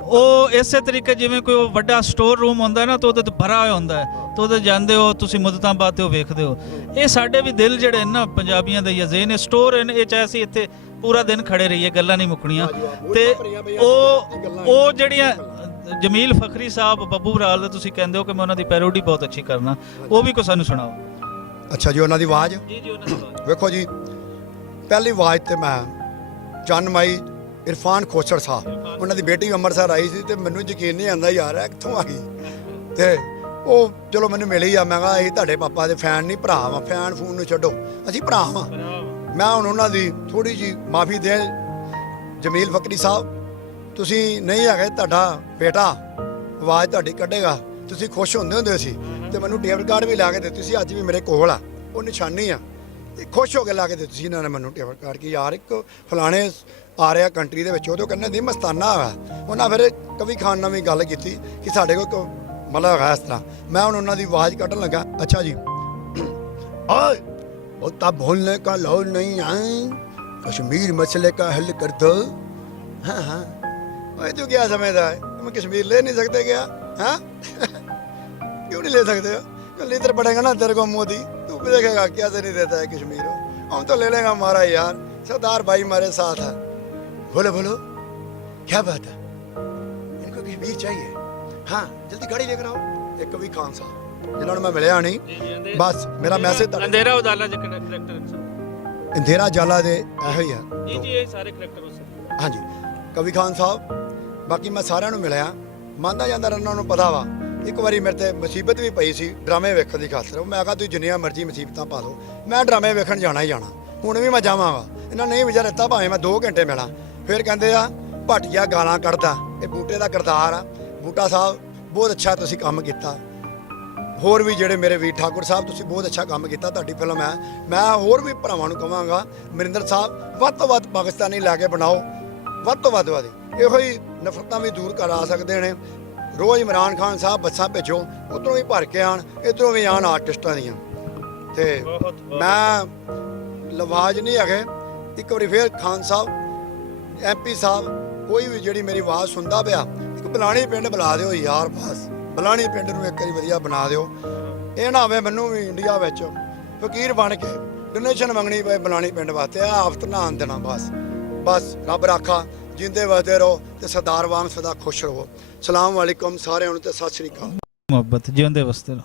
ਉਹ ਇਸੇ ਤਰੀਕੇ ਜਿਵੇਂ ਕੋਈ ਵੱਡਾ ਸਟੋਰ ਰੂਮ ਹੁੰਦਾ ਨਾ ਤਾਂ ਉਹਦੇ ਤੇ ਭਰਾ ਹੋਇਆ ਹੁੰਦਾ ਤਾਂ ਉਹਦੇ ਜਾਂਦੇ ਹੋ ਤੁਸੀਂ ਮੁੱਦਤਾਂ ਬਾਅਦ ਤੇ ਉਹ ਵੇਖਦੇ ਹੋ ਇਹ ਸਾਡੇ ਵੀ ਦਿਲ ਜਿਹੜੇ ਨਾ ਪੰਜਾਬੀਆਂ ਦੇ ਯਜ਼ੇਨ ਸਟੋਰ ਹਨ ਇਹ ਚਾਹੇ ਅਸੀਂ ਇੱਥੇ ਪੂਰਾ ਦਿਨ ਖੜੇ ਰਹੀਏ ਗੱਲਾਂ ਨਹੀਂ ਮੁੱਕਣੀਆਂ ਤੇ ਉਹ ਜਿਹੜੀਆਂ ਜਮੀਲ ਫਕਰੀ ਸਾਹਿਬ ਬੱਬੂ ਬਰਾਲ ਦਾ ਤੁਸੀਂ ਕਹਿੰਦੇ ਹੋ ਕਿ ਮੈਂ ਉਹਨਾਂ ਦੀ ਪੈਰੋਡੀ ਬਹੁਤ ਅੱਛੀ ਕਰਨਾ ਉਹ ਵੀ ਕੋ ਸਾਨੂੰ ਸੁਣਾਓ ਅੱਛਾ ਜੀ ਉਹਨਾਂ ਦੀ ਆਵਾਜ਼ ਜੀ ਉਹਨਾਂ ਦੀ ਆਵਾਜ਼ ਵੇਖੋ ਜੀ ਪਹਿਲੀ ਆਵਾਜ਼ ਤੇ ਮੈਂ ਚੰਨ ਮਾਈ ਇਰਫਾਨ ਖੋਸੜ ਸਾਹਿਬ ਉਹਨਾਂ ਦੀ ਬੇਟੀ ਅੰਮ੍ਰਿਤਸਰ ਆਈ ਸੀ ਤੇ ਮੈਨੂੰ ਯਕੀਨ ਨਹੀਂ ਆਉਂਦਾ ਯਾਰ ਇਹ ਕਿੱਥੋਂ ਆ ਗਈ ਤੇ ਉਹ ਚਲੋ ਮੈਨੂੰ ਮਿਲੀ ਆ। ਮੈਂ ਕਿਹਾ ਅਸੀਂ ਤੁਹਾਡੇ ਪਾਪਾ ਦੇ ਫੈਨ ਨਹੀਂ, ਭਰਾ ਵਾਂ। ਫੈਨ ਫੂਨ ਨੂੰ ਛੱਡੋ, ਅਸੀਂ ਭਰਾ ਵਾਂ। ਮੈਂ ਹੁਣ ਉਹਨਾਂ ਦੀ ਥੋੜੀ ਜੀ ਮਾਫੀ ਦੇ। ਜਮੀਲ ਫਕਰੀ ਸਾਹਿਬ, ਤੁਸੀਂ ਨਹੀਂ ਹੈਗੇ, ਤੁਹਾਡਾ ਬੇਟਾ ਆਵਾਜ਼ ਤੁਹਾਡੀ ਕੱਢੇਗਾ। ਤੁਸੀਂ ਖੁਸ਼ ਹੁੰਦੇ ਸੀ ਤੇ ਮੈਨੂੰ ਟੇਬਲ ਕਾਰਡ ਵੀ ਲਾ ਕੇ ਦਿੱਤੀ ਸੀ, ਅੱਜ ਵੀ ਮੇਰੇ ਕੋਲ ਆ, ਉਹ ਨਿਸ਼ਾਨੀ ਆ। ਇਹ ਖੁਸ਼ ਹੋ ਕੇ ਲਾ ਕੇ ਦਿੱਤੀ ਸੀ ਇਹਨਾਂ ਨੇ ਮੈਨੂੰ ਟੇਬਲ ਕਾਰਡ ਕਿ ਯਾਰ ਇੱਕ ਫਲਾਣੇ ਆ ਰਿਹਾ ਕੰਟਰੀ ਦੇ ਵਿੱਚ, ਉਹਦੋਂ ਕਹਿੰਦੇ ਨਹੀਂ ਮਸਤਾਨਾ ਹੈਗਾ। ਉਹਨਾਂ ਫਿਰ ਕਵੀ ਖਾਨ ਨਾਲ ਵੀ ਗੱਲ ਕੀਤੀ ਕਿ ਸਾਡੇ ਕੋਲ ਮਤਲਬ ਹੈਗਾ ਇਸ ਤਰ੍ਹਾਂ। ਮੈਂ ਹੁਣ ਉਹਨਾਂ ਦੀ ਆਵਾਜ਼ ਕੱਢਣ ਲੱਗਾ। ਅੱਛਾ ਜੀ, ਓਏ ਉਹ ਤਾਂ ਭੁੱਲने का लौट नहीं आए, कश्मीर मसले का हल कर दो। हाँ हाँ, ओए तू क्या समझता है, तुम कश्मीर ले नहीं सकते क्या? हाँ क्यों नहीं ले सकते हो? कल इधर पड़ेगा ना तेरे को मोदी, तू भी देखेगा क्या से नहीं देता है कश्मीर। हम तो ले लेगा हमारा यार, सरदार भाई हमारे साथ है। बोलो बोलो क्या बात है, इनको कश्मीर चाहिए? हाँ जल्दी गाड़ी लेकर आओ। एक कभी खान साहब जिन्होंने मैं मिलिया नहीं, बस मेरा मैसेज ਅੰਧੇਰਾ ਉਜਾਲਾ ਦੇ ਕਰੈਕਟਰ ਇੰਦੇਰਾ ਜਾਲਾ ਦੇ ਇਹੋ ਹੀ ਆ। ਜੀ ਜੀ, ਇਹ ਸਾਰੇ ਕਰੈਕਟਰ ਉਸ ਹਾਂਜੀ, ਕਵੀ ਖਾਨ ਸਾਹਿਬ, ਬਾਕੀ ਮੈਂ ਸਾਰਿਆਂ ਨੂੰ ਮਿਲਿਆ, ਮੰਨਦਾ ਜਾਂਦਾ ਉਹਨਾਂ ਨੂੰ ਪਤਾ ਵਾ। ਇੱਕ ਵਾਰੀ ਮੇਰੇ ਤੇ ਮੁਸੀਬਤ ਵੀ ਪਈ ਸੀ ਡਰਾਮੇ ਵੇਖਣ ਦੀ ਖਾਤਰ। ਮੈਂ ਕਿਹਾ ਤੁਸੀਂ ਜਿੰਨੀਆਂ ਮਰਜ਼ੀ ਮੁਸੀਬਤਾਂ ਪਾ ਦਿਓ, ਮੈਂ ਡਰਾਮੇ ਵੇਖਣ ਜਾਣਾ ਹੀ ਜਾਣਾ। ਹੁਣ ਵੀ ਮੈਂ ਜਾਵਾਂਗਾ। ਇਹਨਾਂ ਨਹੀਂ ਵਿਚਾਰ ਦਿੱਤਾ ਭਾਵੇਂ ਮੈਂ 2 ਘੰਟੇ ਮਿਲਾਂ। ਫਿਰ ਕਹਿੰਦੇ ਆ ਭਟੀਆ ਗਾਲਾਂ ਕੱਢਦਾ, ਇਹ ਬੂਟੇ ਦਾ ਕਿਰਦਾਰ ਆ। ਬੂਟਾ ਸਾਹਿਬ ਬਹੁਤ ਅੱਛਾ ਤੁਸੀਂ ਕੰਮ ਕੀਤਾ। ਹੋਰ ਵੀ ਜਿਹੜੇ ਮੇਰੇ ਵੀਰ ਠਾਕੁਰ ਸਾਹਿਬ, ਤੁਸੀਂ ਬਹੁਤ ਅੱਛਾ ਕੰਮ ਕੀਤਾ, ਤੁਹਾਡੀ ਫਿਲਮ ਹੈ। ਮੈਂ ਹੋਰ ਵੀ ਭਰਾਵਾਂ ਨੂੰ ਕਹਾਂਗਾ, ਮਰਿੰਦਰ ਸਾਹਿਬ ਵੱਧ ਤੋਂ ਵੱਧ ਪਾਕਿਸਤਾਨੀ ਲੈ ਕੇ ਬਣਾਓ, ਵੱਧ ਤੋਂ ਵੱਧ ਇਹੋ ਹੀ ਨਫ਼ਰਤਾਂ ਵੀ ਦੂਰ ਕਰਾ ਸਕਦੇ ਨੇ। ਰੋਜ਼ ਇਮਰਾਨ ਖਾਨ ਸਾਹਿਬ ਬੱਸਾਂ ਭੇਜੋ, ਉੱਧਰੋਂ ਵੀ ਭਰ ਕੇ ਆਣ, ਇੱਧਰੋਂ ਵੀ ਆਣ ਆਰਟਿਸਟਾਂ ਦੀਆਂ। ਤੇ ਮੈਂ ਲਵਾਜ ਨਹੀਂ ਹੈਗੇ। ਇੱਕ ਵਾਰੀ ਫੇਰ ਖਾਨ ਸਾਹਿਬ, MP ਸਾਹਿਬ, ਕੋਈ ਵੀ ਜਿਹੜੀ ਮੇਰੀ ਆਵਾਜ਼ ਸੁਣਦਾ ਪਿਆ, ਇੱਕ ਬਲਾਣੀ ਪਿੰਡ ਬੁਲਾ ਦਿਓ ਯਾਰ, ਬਸ ਬਲਾਣੀ ਪਿੰਡ ਨੂੰ ਇੱਕ ਵਾਰੀ ਵਧੀਆ ਬਣਾ ਦਿਓ। ਇਹ ਨਾ ਹੋਵੇ ਮੈਨੂੰ ਵੀ ਇੰਡੀਆ ਵਿੱਚ ਫਕੀਰ ਬਣ ਕੇ ਡੋਨੇਸ਼ਨ ਮੰਗਣੀ ਪਏ ਬਲਾਣੀ ਪਿੰਡ ਵਾਸਤੇ। ਆ ਹਫ਼ਤ ਨਾ ਆਉਣ ਦੇਣਾ ਬਸ। ਬਸ ਰੱਬ ਰਾਖਾ, ਜਿੰਦੇ ਵਸਦੇ ਰਹੋ ਤੇ ਸਰਦਾਰ ਵਾਂਗ ਸਦਾ ਖੁਸ਼ ਰਹੋ। ਸਲਾਮ ਵਾਲੇਕੁਮ ਸਾਰਿਆਂ ਨੂੰ ਤੇ ਸਤਿ ਸ਼੍ਰੀ ਅਕਾਲ। ਮੁਹੱਬਤ ਜਿਉਂਦੇ ਵਸਦੇ ਰਹੋ।